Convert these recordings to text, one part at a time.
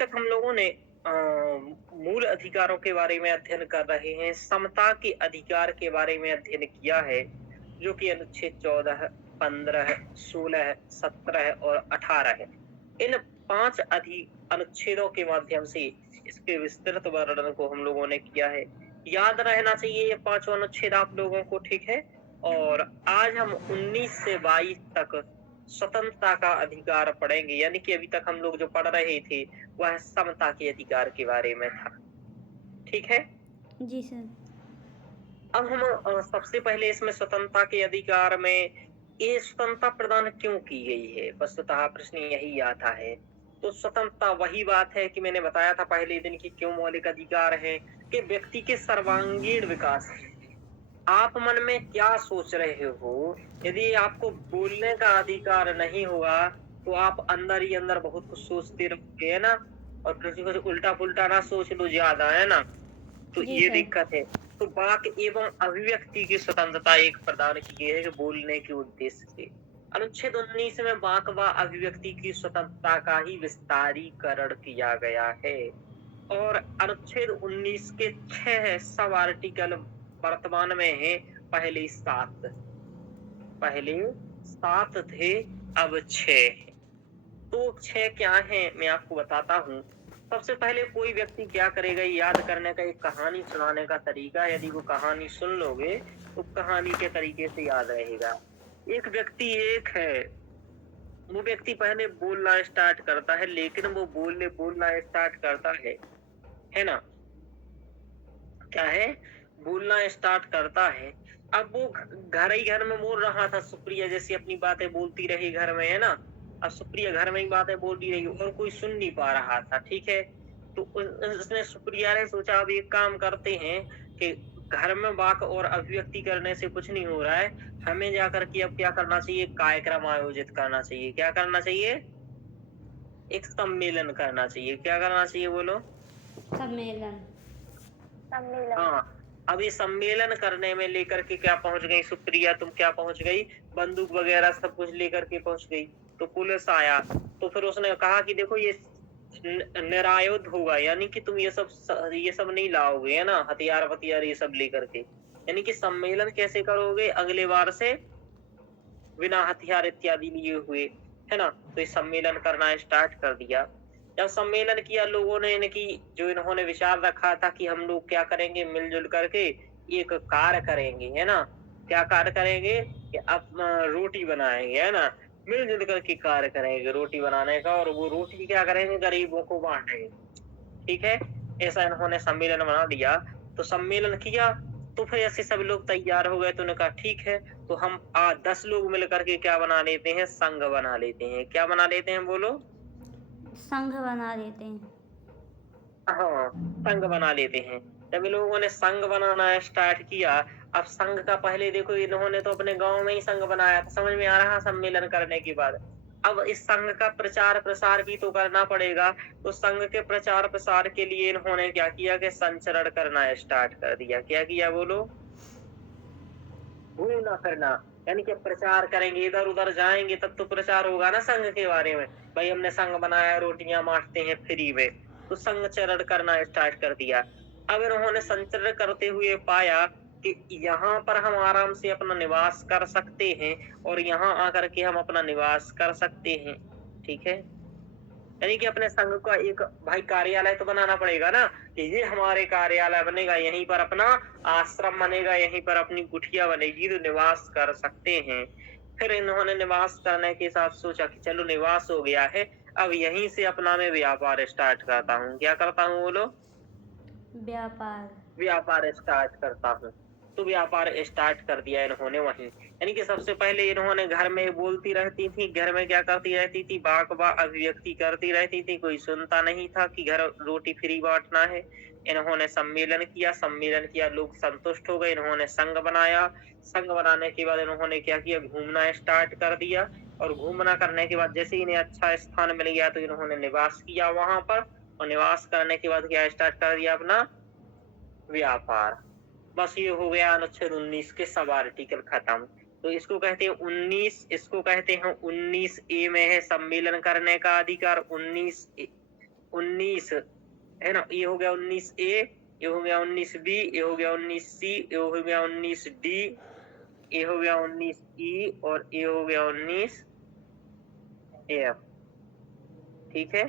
तक हम लोगों ने मूल अधिकारों के बारे में अध्ययन कर रहे हैं, समता के अधिकार के बारे में अध्ययन किया है, जो कि अनुच्छेद 14, 15, 16, 17 और 18 है। इन 5 अनुच्छेदों के माध्यम से इसके विस्तृत वर्णन को हम लोगों ने किया है। याद रहना चाहिए ये पाँचों अनुच्छेद आप लोगों को, ठीक है? और आज हम 19 से 22 तक स्वतंत्रता का अधिकार पढ़ेंगे, यानी कि अभी तक हम लोग जो पढ़ रहे थे, वह समता के अधिकार के बारे में था। ठीक है? जी सर। अब हम सबसे पहले इसमें स्वतंत्रता के अधिकार में ये स्वतंत्रता प्रदान क्यों की गई है? वस्तुतः प्रश्न यही आता है। तो स्वतंत्रता वही बात है कि मैंने बताया था पहले दिन की क्यों मौलिक अधिकार है, कि व्यक्ति के सर्वांगीण विकास। आप मन में क्या सोच रहे हो? यदि आपको बोलने का अधिकार नहीं होगा, तो आप अंदर ही अंदर बहुत कुछ सोचते रहोगे, है ना? और किसी को उल्टा-पुल्टा ना सोच लो ज़्यादा, है ना? तो जी ये सर। दिक्कत है। तो वाक एवं अभिव्यक्ति की स्वतंत्रता एक प्रदान की गई है कि बोलने के उद्देश्य से। अनुच्छेद 19 में वाक व अभिव्यक्ति की स्वतंत्रता का ही विस्तारीकरण किया गया है। और अनुच्छेद 19 के 6 सब आर्टिकल वर्तमान में है, पहले 7। पहले 7 थे, अब 6 हैं। तो 6 क्या हैं मैं आपको बताता हूँ। सबसे पहले कोई व्यक्ति क्या करेगा, याद करने का एक कहानी सुनाने का तरीका, यदि वो कहानी सुन लोगे तो कहानी के तरीके से याद रहेगा। एक व्यक्ति एक है, वो व्यक्ति पहले बोलना स्टार्ट करता है, लेकिन वो बोलना स्टार्ट करता है ना? क्या है? बोलना स्टार्ट करता है। अब वो घर ही घर में बोल रहा था, सुप्रिया जैसी अपनी बातें बोलती रही घर में, है ना? अब सुप्रिया घर में ही बातें बोलती रही और कोई सुन नहीं पा रहा था, ठीक है? तो उसने सुप्रिया ने सोचा अब एक काम करते हैं कि घर में वाक और अभिव्यक्ति करने से कुछ नहीं हो रहा है, हमें जाकर के अब क्या करना चाहिए, कार्यक्रम आयोजित करना चाहिए। क्या करना चाहिए? एक सम्मेलन करना चाहिए। क्या करना चाहिए बोलो? सम्मेलन। सम्मेलन। हाँ, अब ये सम्मेलन करने में लेकर के क्या पहुंच गई सुप्रिया, तुम क्या पहुंच गई? बंदूक वगैरह सब कुछ लेकर के पहुंच गई। तो पुलिस आया, तो फिर उसने कहा कि देखो ये निरायुध होगा, यानी कि तुम ये सब नहीं लाओगे, है ना? हथियार वथियार ये सब लेकर के, यानी कि सम्मेलन कैसे करोगे अगले बार से, बिना हथियार इत्यादि लिए हुए, है ना? तो ये सम्मेलन करना स्टार्ट कर दिया। जब सम्मेलन किया लोगों ने, इनकी जो इन्होंने विचार रखा था कि हम लोग क्या करेंगे, मिलजुल करके एक कार्य करेंगे, है ना? क्या कार्य करेंगे? कि रोटी बनाएँगे, है ना? मिलजुल करके कार्य करेंगे रोटी बनाने का, और वो रोटी क्या करेंगे, गरीबों को बाँटेंगे। ठीक है? ऐसा इन्होंने सम्मेलन बना दिया। तो सम्मेलन किया, तो फिर ऐसे सब लोग तैयार हो गए, तो उन्होंने कहा ठीक है, तो हम 10 लोग मिल कर के क्या बना लेते हैं, संघ बना लेते हैं। क्या बना लेते हैं बोलो? संघ बना देते हैं। हाँ, संघ बना लेते हैं। जब इन लोगों ने संघ बनाना स्टार्ट किया, अब संघ का पहले देखो इन्होंने तो अपने गाँव में ही संघ बनाया था, समझ में आ रहा है सम्मेलन करने के बाद। अब इस संघ का प्रचार-प्रसार भी तो करना पड़ेगा, तो संघ के प्रचार-प्रसार के लिए इन्होंने क्या किया कि संचरण करना स्टार्ट कर दिया। क्या किया बोलो? घूमना-फिरना, यानी कि प्रचार करेंगे, इधर-उधर जाएँगे तब तो प्रचार होगा ना संघ के बारे में। भाई हमने संघ बनाया, रोटियाँ बाँटते हैं फ्री में, तो संघचरण करना स्टार्ट कर दिया। अब इन्होंने संचरण करते हुए पाया कि यहाँ पर हम आराम से अपना निवास कर सकते हैं और यहाँ आकर के हम अपना निवास कर सकते हैं। ठीक है? यानी कि अपने संघ का एक भाई कार्यालय तो बनाना पड़ेगा ना, कि ये हमारे कार्यालय बनेगा, यहीं पर अपना आश्रम बनेगा, यहीं पर अपनी कुटिया बनेगी, तो निवास कर सकते हैं। फिर इन्होंने निवास करने के साथ सोचा कि चलो निवास हो गया है, अब यहीं से अपना मैं व्यापार स्टार्ट करता हूँ। क्या करता हूँ बोलो? व्यापार। व्यापार स्टार्ट करता हूँ। तो व्यापार स्टार्ट कर दिया इन्होंने वहीं। यानी कि सबसे पहले इन्होंने घर में बोलती रहती थी, घर में क्या करती रहती थी, वाक-वा अभिव्यक्ति करती रहती थी, कोई सुनता नहीं था कि घर रोटी फ्री बाँटना है। इन्होंने सम्मेलन किया, लोग संतुष्ट हो गए, इन्होंने संघ बनाया। संघ बनाने के बाद इन्होंने क्या किया, घूमना स्टार्ट कर दिया, और घूमना करने के बाद जैसे ही इन्हें अच्छा स्थान मिल गया, तो इन्होंने निवास किया वहाँ पर, और निवास करने के बाद क्या स्टार्ट कर दिया अपना व्यापार। बस ये हो गया अनुच्छेद 19 के सब आर्टिकल खत्म। तो इसको कहते हैं 19, इसको कहते हैं 19 ए में है सम्मेलन करने का अधिकार, 19 ए 19 है ना, ये हो गया 19A, ये हो गया 19B, ये हो गया 19C, ये हो गया 19D, ये हो गया 19E और ये हो गया 19AF। ठीक है,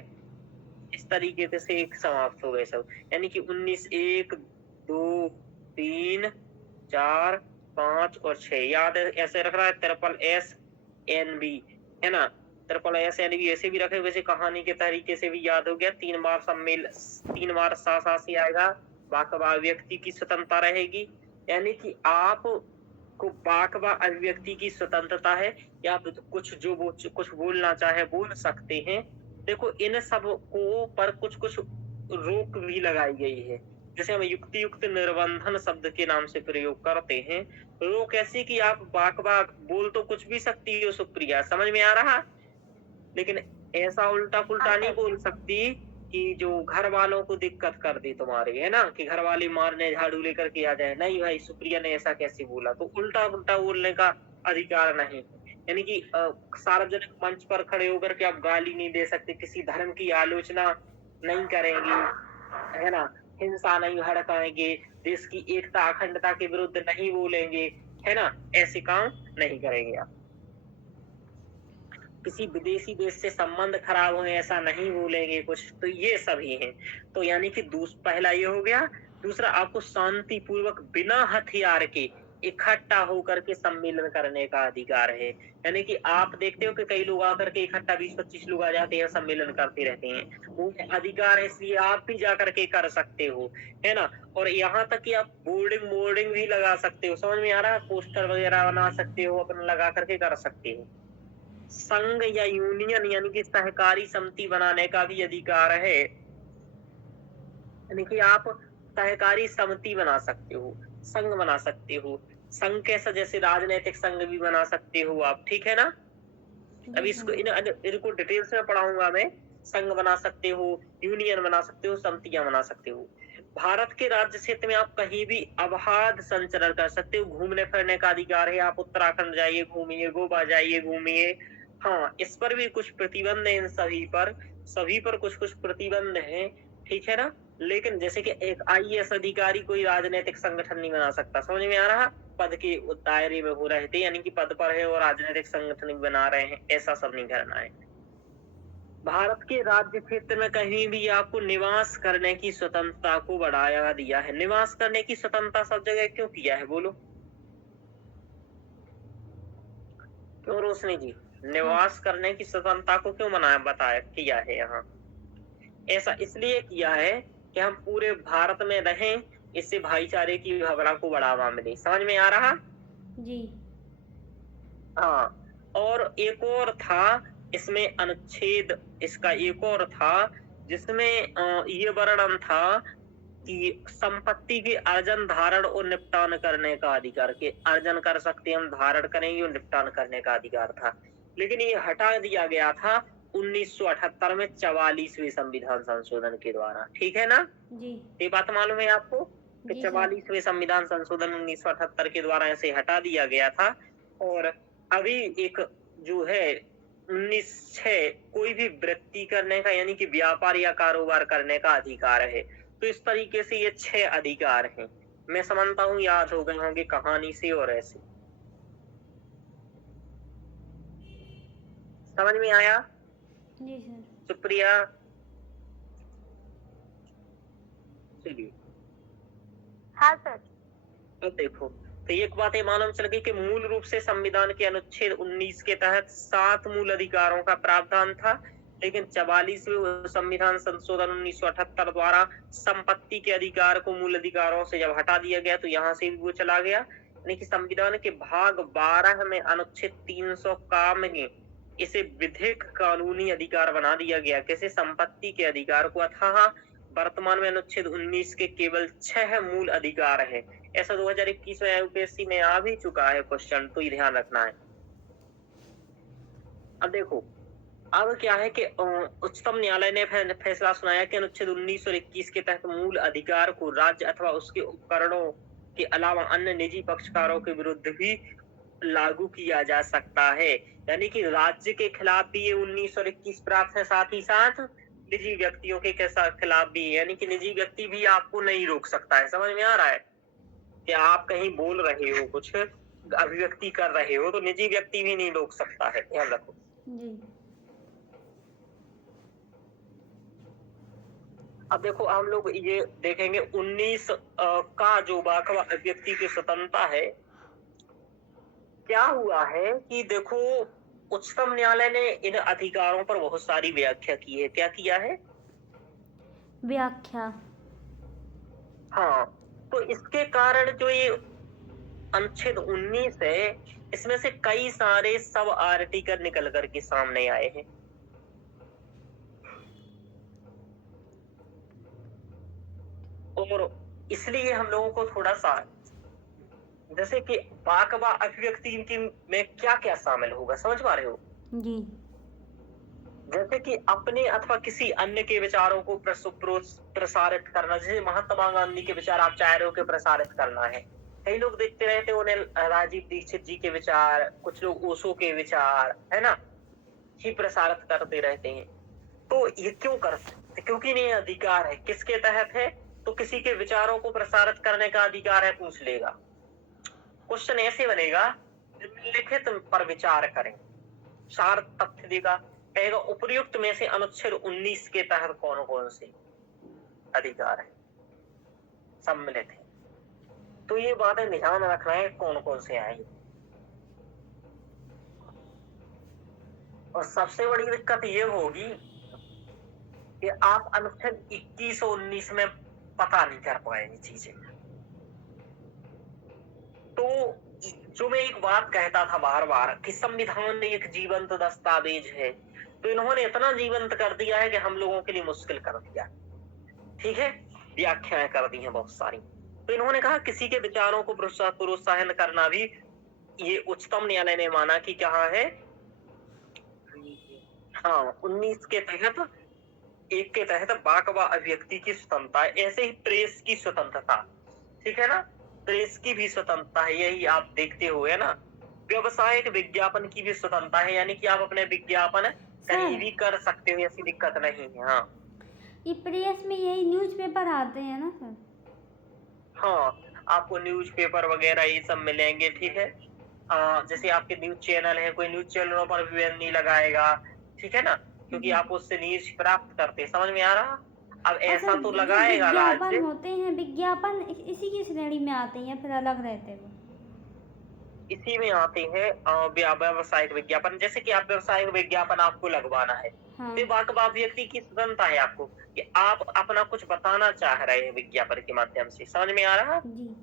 इस तरीके से एक समाप्त हो गए सब, यानी कि 19 1 2 3 4 5 और 6 याद है, ऐसे रख रहा है ट्रिपल एस एन बी, है ना, ट्रिपल एस एन बी ऐसे भी रखे, वैसे कहानी के तरीके से भी याद हो गया। 3 बार सम्मेल 3 बार सा से आएगा, बाकबा व्यक्ति की स्वतंत्रता रहेगी, यानी कि आप को बाकबा अभिव्यक्ति की स्वतंत्रता है, या आप कुछ जो कुछ बोलना चाहे बोल सकते हैं। देखो इन सब को पर कुछ कुछ रोक भी लगाई गई है, जैसे हम युक्ति युक्त निर्बंधन शब्द के नाम से प्रयोग करते हैं। रोक ऐसी कि आप बाकबा बोल तो कुछ भी सकती हो सुप्रिया, समझ में आ रहा, लेकिन ऐसा उल्टा पुल्टा नहीं बोल सकती कि जो घर वालों को दिक्कत कर दे तुम्हारे, है ना, कि घर वाले मारने झाड़ू लेकर के आ जाए, नहीं भाई सुप्रिया ने ऐसा कैसे बोला, तो उल्टा पुल्टा बोलने का अधिकार नहीं। यानी कि सार्वजनिक मंच पर खड़े होकर के आप गाली नहीं दे सकते, किसी धर्म की आलोचना नहीं करेंगे, है ना, हिंसा नहीं भड़काएंगे, देश की एकता अखंडता के विरुद्ध नहीं बोलेंगे, है ना, ऐसे काम नहीं करेंगे आप। किसी विदेशी देश से संबंध खराब हो ऐसा नहीं बोलेंगे कुछ, तो ये सभी हैं। तो यानी कि पहला ये हो गया। दूसरा, आपको शांति पूर्वक बिना हथियार के इकट्ठा होकर के सम्मेलन करने का अधिकार है। यानी कि आप देखते हो कि कई लोग आकर के इकट्ठा 20-25 लोग आ जाते हैं, सम्मेलन करते रहते हैं, वो अधिकार है, इसलिए आप भी जा करके कर सकते हो, है ना। और यहाँ तक कि आप बोर्डिंग भी लगा सकते हो, समझ में आ रहा है, पोस्टर वगैरह बना सकते हो, अपना लगा करके कर सकते हो। संघ या यूनियन यानी कि सहकारी समिति बनाने का भी अधिकार है, यानी कि आप सहकारी समिति बना सकते हो, संघ बना सकते हो। संघ कैसा, जैसे राजनीतिक संघ भी बना सकते हो आप, ठीक है ना। अब इसको इनको डिटेल्स में पढ़ाऊंगा मैं। संघ बना सकते हो, यूनियन बना सकते हो, समितियां बना सकते हो। भारत के राज्य क्षेत्र में आप कहीं भी अबाध संचरण कर सकते हो, घूमने फिरने का अधिकार है, आप उत्तराखंड जाइए घूमिए, गोवा जाइए घूमिए। हाँ, इस पर भी कुछ प्रतिबंध है, इन सभी पर कुछ कुछ प्रतिबंध है, ठीक है ना। लेकिन जैसे कि एक IAS अधिकारी कोई राजनीतिक संगठन नहीं बना सकता, समझ में आ रहा, पद के दायरे में हो रहे थे, यानी कि पद पर है और राजनीतिक संगठन भी बना रहे हैं, ऐसा सब नहीं करना है। भारत के राज्य क्षेत्र में कहीं भी आपको निवास करने की स्वतंत्रता को बढ़ावा दिया है। निवास करने की स्वतंत्रता सब जगह क्यों किया है बोलो, क्यों रोशनी जी, निवास करने की स्वतंत्रता को क्यों बताया किया है यहाँ। ऐसा इसलिए किया है कि हम पूरे भारत में रहें, इससे भाईचारे की भावना को बढ़ावा मिले, समझ में आ रहा जी। हाँ। और एक और था इसमें अनुच्छेद, इसका एक और था जिसमें ये वर्णन था कि संपत्ति के अर्जन धारण और निपटान करने का अधिकार, के अर्जन कर सकते हम, धारण करेंगे और निपटान करने का अधिकार था। लेकिन ये हटा दिया गया था 1978 में 44वें संविधान संशोधन के द्वारा, ठीक है ना। जी ये बात मालूम है आपको कि जी सर। 44वें संविधान संशोधन 1978 के द्वारा ऐसे हटा दिया गया था। और अभी एक जो है 19(6) कोई भी वृत्ति करने का यानी कि व्यापार या कारोबार करने का अधिकार है। तो इस तरीके से ये 6 अधिकार हैं। मैं समझता हूँ याद हो गए होंगे कहानी से और ऐसे, समझ में आया जी सर। सुप्रिया। चलिए, हाँ सर। अब देखो, तो एक बात ये मालूम चल गई कि मूल रूप से संविधान के अनुच्छेद 19 के तहत 7 मूल अधिकारों का प्रावधान था, लेकिन 44वें संविधान संशोधन 1978 द्वारा संपत्ति के अधिकार को मूल अधिकारों से जब हटा दिया गया, तो यहाँ से भी वो चला गया। यानी कि संविधान के भाग 12 में अनुच्छेद 300 का में इसे विधिक कानूनी अधिकार बना दिया गया, कैसे, संपत्ति के अधिकार को। अतः वर्तमान में अनुच्छेद 19 के केवल 6 मूल अधिकार है। ऐसा 2021 में UPSC में आ भी चुका है क्वेश्चन, तो ये ध्यान रखना है। अब देखो, अब क्या है कि उच्चतम न्यायालय ने फैसला सुनाया कि अनुच्छेद 19 और 21 के तहत मूल अधिकार को राज्य अथवा उसके उपकरणों के अलावा अन्य निजी पक्षकारों के विरुद्ध भी लागू किया जा सकता है। यानी कि राज्य के खिलाफ भी ये 19 और 21 प्राप्त है, साथ ही साथ निजी व्यक्तियों के खिलाफ भी है, यानी कि निजी व्यक्ति भी आपको नहीं रोक सकता है। समझ में आ रहा है कि आप कहीं बोल रहे हो, कुछ अभिव्यक्ति कर रहे हो, तो निजी व्यक्ति भी नहीं रोक सकता है, ध्यान रखो। जी। अब देखो हम लोग ये देखेंगे 19 का जो वाकवा अभिव्यक्ति की स्वतंत्रता है, क्या हुआ है कि देखो उच्चतम न्यायालय ने इन अधिकारों पर बहुत सारी व्याख्या की है। क्या किया है? व्याख्या। हाँ, तो इसके कारण जो ये अनुच्छेद 19 है, इसमें से कई सारे सब आर्टिकल निकल करके सामने आए हैं। और इसलिए हम लोगों को थोड़ा सा, जैसे कि वाकवा अभिव्यक्ति की में क्या क्या शामिल होगा, समझ पा रहे हो? जी। जैसे कि अपने अथवा किसी अन्य के विचारों को प्रसारित करना, जैसे महात्मा गांधी के विचार आप चाह रहे हो कि प्रसारित करना है। कई लोग देखते रहते हैं उन्हें राजीव दीक्षित जी के विचार, कुछ लोग ओशो के विचार, है ना, ही प्रसारित करते रहते हैं। तो ये क्यों करते हैं? क्योंकि इन्हें अधिकार है। किसके तहत है? तो किसी के विचारों को प्रसारित करने का अधिकार है, पूछ लेगा। क्वेश्चन ऐसे बनेगा, निम्नलिखित पर विचार करें, सार तथ्य देगा, कहेगा उपयुक्त में से अनुच्छेद 19 के तहत कौन कौन से अधिकार है सम्मिलित है। तो ये बातें ध्यान रखना है कौन कौन से आएंगे। और सबसे बड़ी दिक्कत ये होगी कि आप अनुच्छेद 21 और 19 में पता नहीं कर पाएंगे चीजें। तो जो मैं एक बात कहता था बार बार कि संविधान एक जीवंत दस्तावेज है, तो इन्होंने इतना जीवंत कर दिया है कि हम लोगों के लिए मुश्किल कर दिया। ठीक है, व्याख्याएं कर दी हैं बहुत सारी। तो इन्होंने कहा किसी के विचारों को प्रोत्साहन करना भी, ये उच्चतम न्यायालय ने माना कि क्या है, हाँ 19 के तहत, एक के तहत वाकवा अभिव्यक्ति की स्वतंत्रता है। ऐसे ही प्रेस की स्वतंत्रता, ठीक है ना, प्रेस की भी स्वतंत्रता है, यही आप देखते हुए ना। व्यवसायिक विज्ञापन की भी स्वतंत्रता है, यानी कि आप अपने विज्ञापन कहीं भी कर सकते हो, ऐसी दिक्कत नहीं है। हाँ, ये प्रेस में यही न्यूज़पेपर आते हैं ना सर? हाँ, आपको न्यूज़पेपर वगैरह ये सब मिलेंगे, ठीक है। जैसे आपके न्यूज चैनल है, कोई न्यूज चैनलों पर भी बैन नहीं लगाएगा, ठीक है ना, क्योंकि आप उससे न्यूज प्राप्त करते हैं। समझ में आ रहा? अब ऐसा तो जो लगाएगा विज्ञापन राज्य, होते हैं, विज्ञापन इसी की श्रेणी में आते हैं या फिर अलग रहते हैं? इसी में आते हैं व्यावसायिक विज्ञापन। जैसे कि आप व्यावसायिक विज्ञापन आपको लगवाना है, हाँ। तो वाकवा व्यक्ति की स्वतंत्रता है आपको कि आप अपना कुछ बताना चाह रहे हैं विज्ञापन के माध्यम से। समझ में आ रहा? जी।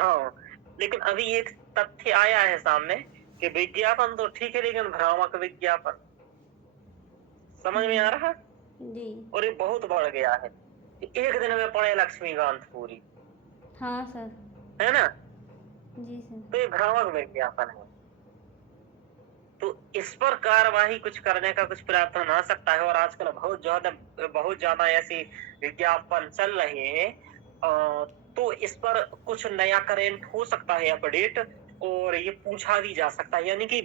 हाँ, लेकिन अभी एक तथ्य आया है सामने कि विज्ञापन तो ठीक है, लेकिन भ्रामक विज्ञापन, समझ में आ रहा? जी। और ये बहुत बढ़ गया है। एक दिन में पढ़े लक्ष्मीकांत पूरी, हाँ सर। है ना, जी सर। तो ये भ्रामक विज्ञापन है। तो इस पर कार्यवाही कुछ करने का कुछ प्रावधान आ सकता है। और आजकल बहुत ज्यादा ऐसे विज्ञापन चल रहे हैं, तो इस पर कुछ नया करेंट हो सकता है अपडेट, और ये पूछा भी जा सकता है, यानी कि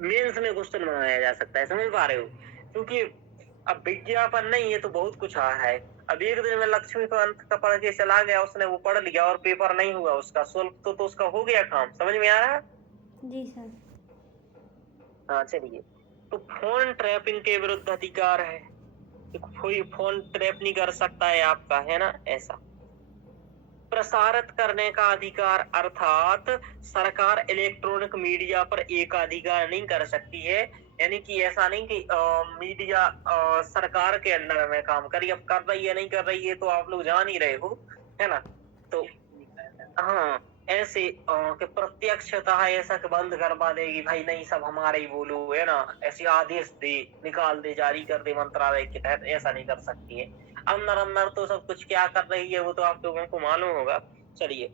मेंस में क्वेश्चन बनाया जा सकता है। समझ पा रहे हो? क्योंकि अब विज्ञापन नहीं, ये तो बहुत कुछ आ है। अब एक दिन में लक्ष्मीकांत का पढ़ के चला गया, उसने वो पढ़ लिया और पेपर नहीं हुआ उसका सोल्व, तो उसका हो गया काम। समझ में आ रहा है? जी सर। हाँ चलिए, तो फोन ट्रैपिंग के विरुद्ध अधिकार है, कोई फोन ट्रैप नहीं कर सकता है आपका, है ना, ऐसा। प्रसारित करने का अधिकार, अर्थात सरकार इलेक्ट्रॉनिक मीडिया पर एकाधिकार नहीं कर सकती है, यानी कि ऐसा नहीं कि मीडिया सरकार के अंडर में काम करी, अब कर रही है नहीं कर रही है तो आप लोग जान ही रहे हो, है ना। तो हाँ, ऐसे कि प्रत्यक्षतः ऐसा कि बंद करवा देगी, भाई नहीं सब हमारे ही बोलो, है ना, ऐसे आदेश दे, निकाल दे, जारी कर दे मंत्रालय के तहत, ऐसा नहीं कर सकती है। अंदर अंदर तो सब कुछ क्या कर रही है वो तो आप लोगों को मालूम होगा। चलिए,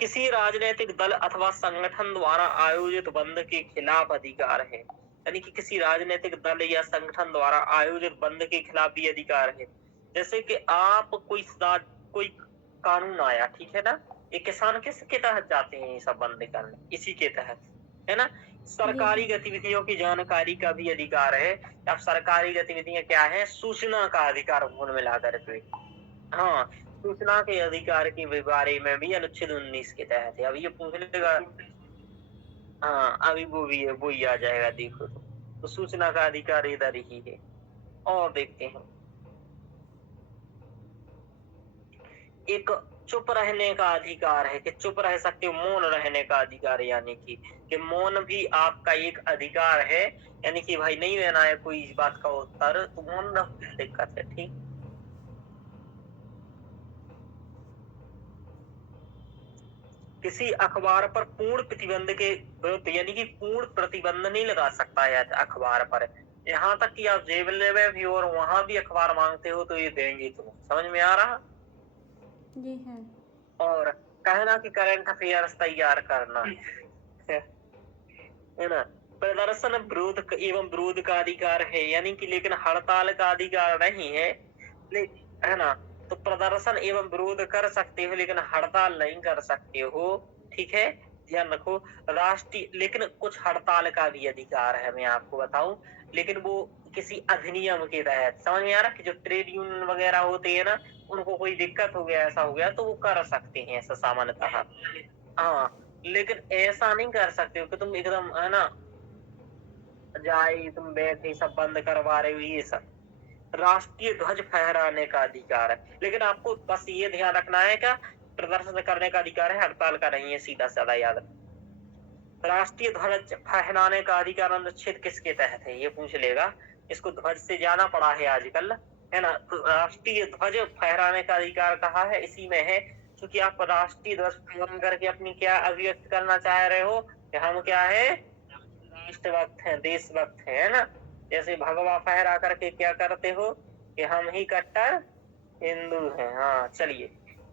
किसी राजनीतिक दल अथवा संगठन द्वारा आयोजित बंद के खिलाफ अधिकार है, यानी कि किसी राजनीतिक दल या संगठन द्वारा आयोजित बंद के खिलाफ भी अधिकार है। जैसे कि आप कोई कानून आया, ठीक है ना, ये किसान किसके तहत जाते हैं ये सब बंद करने, इसी के तहत, है ना, सरकारी गतिविधियों की जानकारी का भी अधिकार है। अब सरकारी गतिविधियां क्या है? सूचना का अधिकार कुल मिलाकर के। हाँ, सूचना के अधिकार के बारे में भी अनुच्छेद 19 के तहत है। अब ये पूछ लेगा, हाँ, अभी वो भी है, वो ही आ जाएगा देखो तो। तो सूचना का अधिकार इधर ही है। और देखते हैं, एक चुप रहने का अधिकार है कि चुप रह सकते हो, मौन रहने का अधिकार है, यानी कि मौन भी आपका एक अधिकार है। यानी कि भाई नहीं देना है कोई इस बात का उत्तर तो मौन रहो, क्या दिक्कत है? ठीक। किसी अखबार पर पूर्ण प्रतिबंध के विरुद्ध, यानी कि पूर्ण प्रतिबंध नहीं लगा सकता है अखबार पर। यहाँ तक कि आप जेब लेवे भी और वहां भी अखबार मांगते हो तो ये देंगे तुम। समझ में आ रहा? जी सर। और कहना कि करंट अफेयर्स तैयार करना है ना। प्रदर्शन एवं विरोध का अधिकार है, यानी कि लेकिन हड़ताल का अधिकार नहीं है। है ना। तो प्रदर्शन एवं विरोध कर सकते हो लेकिन हड़ताल नहीं कर सकते हो। ठीक है, ध्यान रखो। राष्ट्रीय, लेकिन कुछ हड़ताल का भी अधिकार है, मैं आपको बताऊं, लेकिन वो किसी अधिनियम के तहत। समझ में आ रहा कि जो ट्रेड यूनियन वगैरह होते हैं ना, उनको कोई दिक्कत हो गया, ऐसा हो गया तो वो कर सकते हैं ऐसा सामान्यतः। हाँ, लेकिन ऐसा नहीं कर सकते हो कि तुम एकदम, है ना, जाए तुम बैठे सब बंद करवा रहे हो, ये सब। राष्ट्रीय ध्वज फहराने का अधिकार है, लेकिन आपको बस ये ध्यान रखना है क्या, प्रदर्शन करने का अधिकार है, हड़ताल का नहीं है, सीधा साधा याद रखो। राष्ट्रीय ध्वज फहराने का अधिकार अनुच्छेद किसके तहत है, ये पूछ लेगा। इसको ध्वज से जाना पड़ा है आजकल, है ना। तो राष्ट्रीय ध्वज फहराने का अधिकार कहाँ है? इसी में है, क्योंकि आप राष्ट्रीय ध्वज फहरा करके अपनी क्या अभिव्यक्त करना चाह रहे हो कि हम क्या है, राष्ट्रभक्त है, देशभक्त है ना। जैसे भगवा फहरा करके क्या करते हो कि हम ही कट्टर हिंदू हैं। हाँ, चलिए।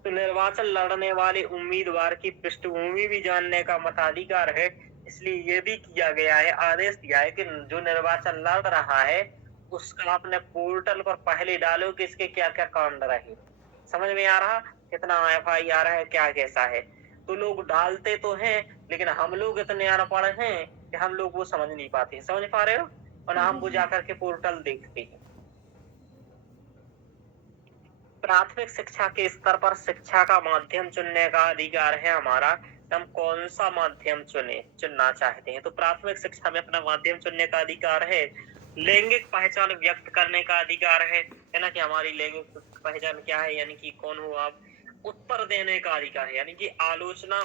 तो निर्वाचन लड़ने वाले उम्मीदवार की पृष्ठभूमि भी जानने का मताधिकार है, इसलिए ये भी किया गया है, आदेश दिया है कि जो निर्वाचन लड़ रहा है उसका अपने पोर्टल पर पहले डालो कि इसके क्या क्या कांड रहे। समझ में आ रहा कितना FIR है, क्या कैसा है? तो लोग डालते तो हैं, लेकिन हम लोग इतने अनपढ़ हैं कि हम लोग वो समझ नहीं पाते। समझ पा रहे हो? और हम वो जाकर के पोर्टल देखते हैं। प्राथमिक शिक्षा के स्तर पर शिक्षा का माध्यम चुनने का अधिकार है हमारा। हम कौन सा माध्यम चुनना चाहते हैं। तो प्राथमिक शिक्षा में अपना माध्यम चुनने का अधिकार है। लैंगिक पहचान व्यक्त करने का अधिकार है ना, कि हमारी लैंगिक पहचान क्या है, यानी कि कौन हो आप। उत्तर देने का अधिकार है, यानी कि आलोचना,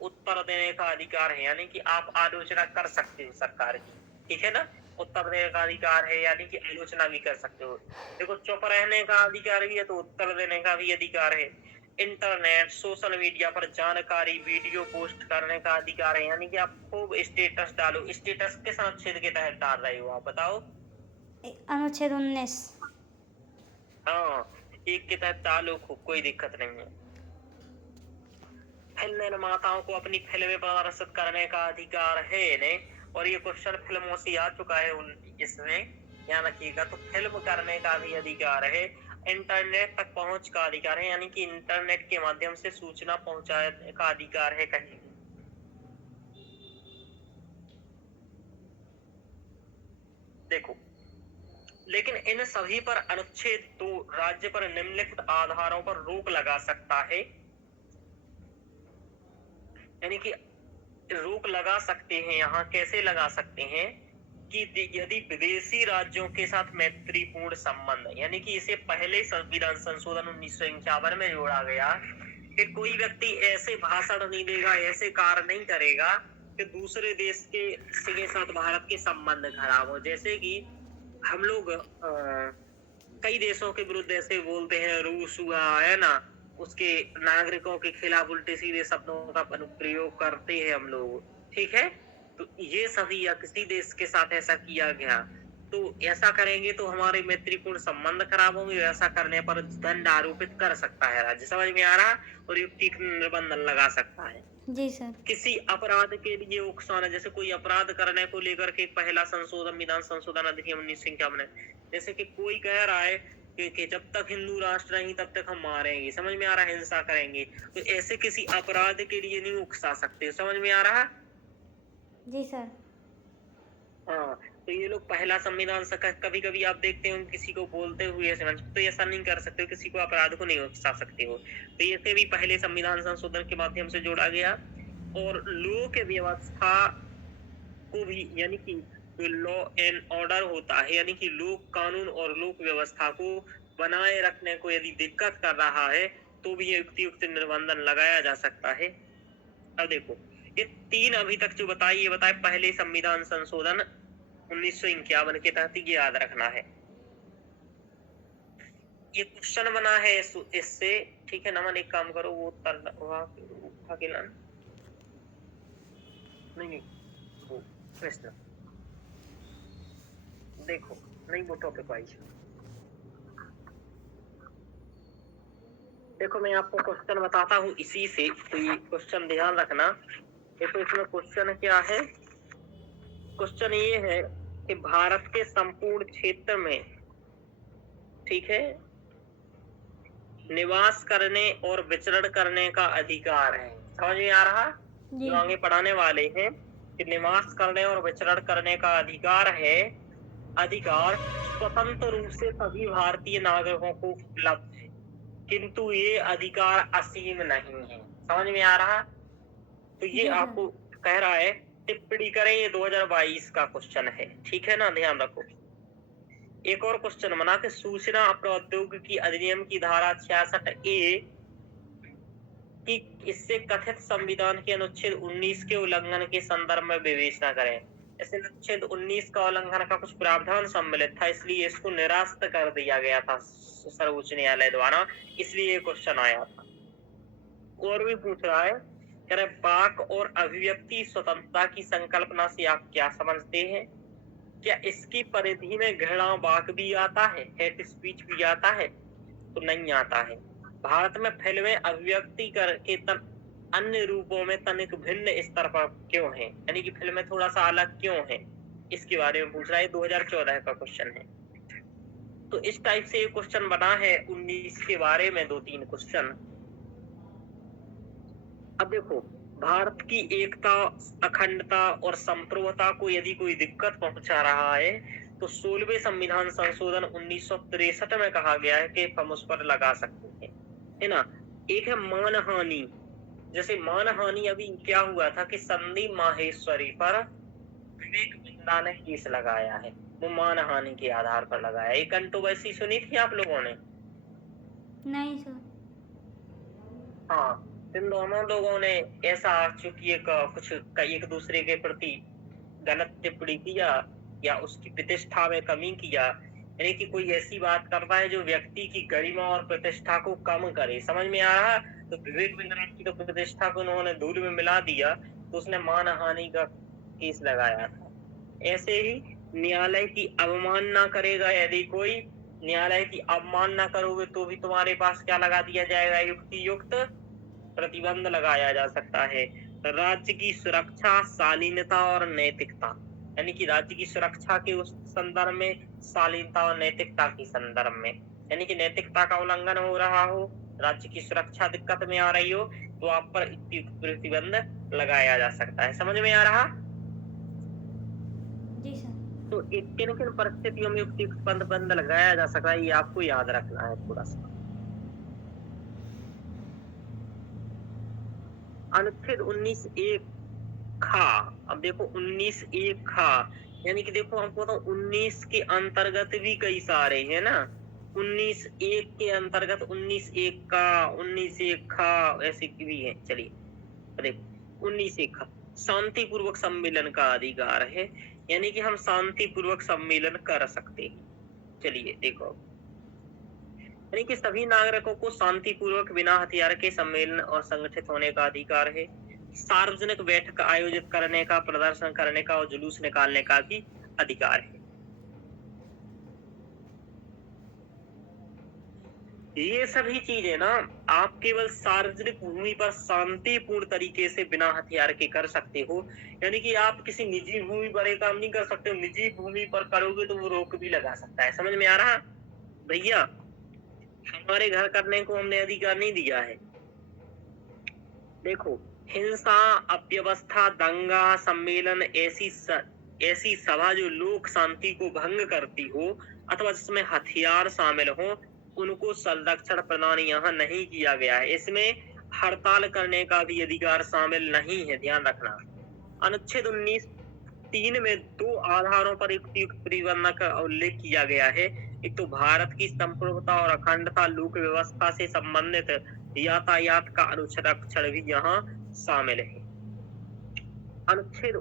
उत्तर देने का अधिकार है, यानी कि आप आलोचना कर सकते हो सरकार की। ठीक है ना। उत्तर देने का अधिकार है, यानी कि आलोचना भी कर सकते हो। देखो, चुप रहने का अधिकार भी है तो उत्तर देने का भी अधिकार है। इंटरनेट, सोशल मीडिया पर जानकारी, वीडियो पोस्ट करने का अधिकार है, यानी कि आप खूब स्टेटस डालो। स्टेटस किस अनुच्छेद के तहत डाल रहे हो आप बताओ? अनुच्छेद 19। हाँ, एक के तहत डालो खूब, कोई दिक्कत नहीं है। फिल्म निर्माताओं को अपनी फिल्में प्रदर्शित करने का अधिकार है ने, और ये क्वेश्चन फिल्मों से आ चुका है इसमें, ध्यान रखिएगा। तो फिल्म करने का भी अधिकार है। इंटरनेट तक पहुंच का अधिकार है, यानी कि इंटरनेट के माध्यम से सूचना पहुंचाने का अधिकार है कहीं। देखो, लेकिन इन सभी पर अनुच्छेद 2 राज्य पर निम्नलिखित आधारों पर रोक लगा सकता है, यानी कि रोक लगा सकते हैं। यहाँ कैसे लगा सकते हैं कि यदि विदेशी राज्यों के साथ मैत्रीपूर्ण संबंध, यानी कि इसे पहले संविधान संशोधन 1951 में जोड़ा गया कि कोई व्यक्ति ऐसे भाषण नहीं देगा, ऐसे कार्य नहीं करेगा कि दूसरे देश के साथ भारत के संबंध खराब हो। जैसे कि हम लोग कई देशों के विरुद्ध ऐसे बोलते हैं, रूस हुआ, है ना, उसके नागरिकों के खिलाफ उल्टे सीधे शब्दों का प्रयोग करते हैं हम लोग। ठीक है। तो ये सभी या किसी देश के साथ ऐसा किया गया तो ऐसा करेंगे तो हमारे मैत्रीपूर्ण संबंध खराब होंगे। ऐसा करने पर दंड आरोपित कर सकता है राज्य। समझ में आ रहा? और युक्ति निबंधन लगा सकता है। जी सर। किसी अपराध के लिए उकसाना, जैसे कोई अपराध करने को लेकर के पहला विधान संशोधन अधिनियम 1951, जैसे कि कोई कह रहा है कि जब तक हिंदू राष्ट्र नहीं तब तक हम मारेंगे। समझ में आ रहा है? हिंसा करेंगे। तो ऐसे किसी अपराध के लिए नहीं उकसा सकते। समझ में आ रहा? जी सर। हाँ, तो ये लोग पहला संविधान कभी कभी आप देखते हो किसी को बोलते हुए ऐसे मंच पे, तो ऐसा नहीं कर सकते हो, किसी को अपराध को नहीं उकसा सकते हो। तो ये भी पहले संविधान संशोधन के माध्यम से जोड़ा गया। और लोक व्यवस्था को भी, यानी कि जो लॉ एंड ऑर्डर होता है, यानी कि लोक कानून और लोक व्यवस्था को बनाए रखने को यदि दिक्कत कर रहा है तो भी युक्त निर्बंधन लगाया जा सकता है। अब देखो, ये 3 अभी तक जो बताए, ये बताए पहले संविधान संशोधन 1951 के तहत, ये याद रखना है। ये क्वेश्चन बना है इससे, ठीक है। नमन, एक काम करो, वो उठा के लाना, नहीं वो प्रश्न देखो, नहीं वो टॉपिक वाइज। देखो, मैं आपको क्वेश्चन बताता हूँ इसी से, तो ये क्वेश्चन ध्यान रखना। देखो, इसमें क्वेश्चन क्या है। क्वेश्चन ये है कि भारत के संपूर्ण क्षेत्र में, ठीक है, निवास करने और विचरण करने का अधिकार है। समझ में आ रहा? जी जो आगे पढ़ाने वाले हैं कि निवास करने और विचरण करने का अधिकार है, अधिकार स्वतंत्र रूप से सभी भारतीय नागरिकों को उपलब्ध है, किंतु ये अधिकार असीम नहीं है। समझ में आ रहा? तो ये जी सर। आपको कह रहा है, टिप्पणी करें, ये 2022 का क्वेश्चन है, ठीक है ना, ध्यान रखो। एक और क्वेश्चन बना कि सूचना प्रौद्योगिकी अधिनियम की धारा 66A कि इससे कथित संविधान के अनुच्छेद 19 के उल्लंघन के संदर्भ में विवेचना करें। ऐसे अनुच्छेद 19 का उल्लंघन का कुछ प्रावधान सम्मिलित था, इसलिए इसको निरस्त कर दिया गया था सर्वोच्च न्यायालय द्वारा, इसलिए ये क्वेश्चन आया था। और भी पूछ रहा है, कह रहे वाक और अभिव्यक्ति स्वतंत्रता की संकल्पना से आप क्या समझते हैं? क्या इसकी परिधि में घृणा वाक भी आता है, हेट स्पीच भी आता है? तो नहीं आता है। भारत में फिल्में अभिव्यक्ति के अन्य रूपों में तनिक भिन्न स्तर पर क्यों हैं, यानी कि फिल्में थोड़ा सा अलग क्यों हैं, इसके बारे में पूछ रहा है। 2014 का क्वेश्चन है। तो इस टाइप से ये क्वेश्चन बना है 19 के बारे में, 2-3 क्वेश्चन। अब देखो, भारत की एकता, अखंडता और संप्रभुता को यदि कोई दिक्कत पहुंचा रहा है तो 16वें संविधान संशोधन 1963 में कहा गया है कि हम उस पर लगा सकते हैं, है ना। एक है मानहानि। जैसे मानहानि अभी क्या हुआ था कि संदीप माहेश्वरी पर विवेक बिंदा ने केस लगाया है, वो मानहानि के आधार पर लगाया। एक कंट्रोवर्सी सुनी थी आप लोगों ने? नहीं सर। हाँ, इन दोनों लोगों ने ऐसा, चूंकि एक दूसरे के प्रति गलत टिप्पणी किया या उसकी प्रतिष्ठा में कमी किया, यानी कि कोई ऐसी बात करता है जो व्यक्ति की गरिमा और प्रतिष्ठा को कम करे। समझ में आ रहा? तो विवेक बिंद्रा की तो प्रतिष्ठा को उन्होंने धूल में मिला दिया, तो उसने मानहानि का केस लगाया था। ऐसे ही न्यायालय की अवमानना करेगा यदि कोई, न्यायालय की अवमानना करोगे तो भी तुम्हारे पास क्या लगा दिया जाएगा, युक्ति युक्त प्रतिबंध लगाया जा सकता है। राज्य की सुरक्षा, शालीनता और नैतिकता, यानी कि राज्य की सुरक्षा के उस संदर्भ में, शालीनता और नैतिकता के संदर्भ में, यानी कि नैतिकता का उल्लंघन हो रहा हो, राज्य की सुरक्षा दिक्कत में आ रही हो, तो आप पर प्रतिबंध लगाया जा सकता है। समझ में आ रहा? जी सर। तो किन किन परिस्थितियों में प्रतिबंध लगाया जा सकता है, ये आपको याद रखना है थोड़ा सा। अनुच्छेद 19(1) खा। अब देखो 19(1) खा, यानी कि देखो हमको तो 19 के अंतर्गत भी कई सारे है ना। 19(1) के अंतर्गत 19(1) का, 19(1) खा, ऐसे की भी है। चलिए देखो 19(1) खा, शांतिपूर्वक सम्मेलन का अधिकार है, यानी कि हम शांतिपूर्वक सम्मेलन कर सकते हैं। चलिए देखो, यानी कि सभी नागरिकों को शांतिपूर्वक बिना हथियार के सम्मेलन और संगठित होने का अधिकार है। सार्वजनिक बैठक आयोजित करने का, प्रदर्शन करने का और जुलूस निकालने का भी अधिकार है। ये सभी चीजें ना आप केवल सार्वजनिक भूमि पर शांतिपूर्ण तरीके से बिना हथियार के कर सकते हो, यानी कि आप किसी निजी भूमि पर ये काम नहीं कर सकते हो। निजी भूमि पर करोगे तो वो रोक भी लगा सकता है। समझ में आ रहा भैया? हमारे घर करने को हमने अधिकार नहीं दिया है। देखो, हिंसा, अव्यवस्था, दंगा, सम्मेलन, ऐसी सभा जो लोक शांति को भंग करती हो अथवा जिसमें हथियार शामिल हो, उनको संरक्षण प्रदान यहाँ नहीं किया गया है। इसमें हड़ताल करने का भी अधिकार शामिल नहीं है, ध्यान रखना। अनुच्छेद 19(3) में 2 आधारों पर युक्त प्रतिबंध का उल्लेख किया गया है। एक तो भारत की संप्रभुता और अखंडता, लोक व्यवस्था से संबंधित यातायात का अनुरक्षण भी यहाँ शामिल है। अनुच्छेद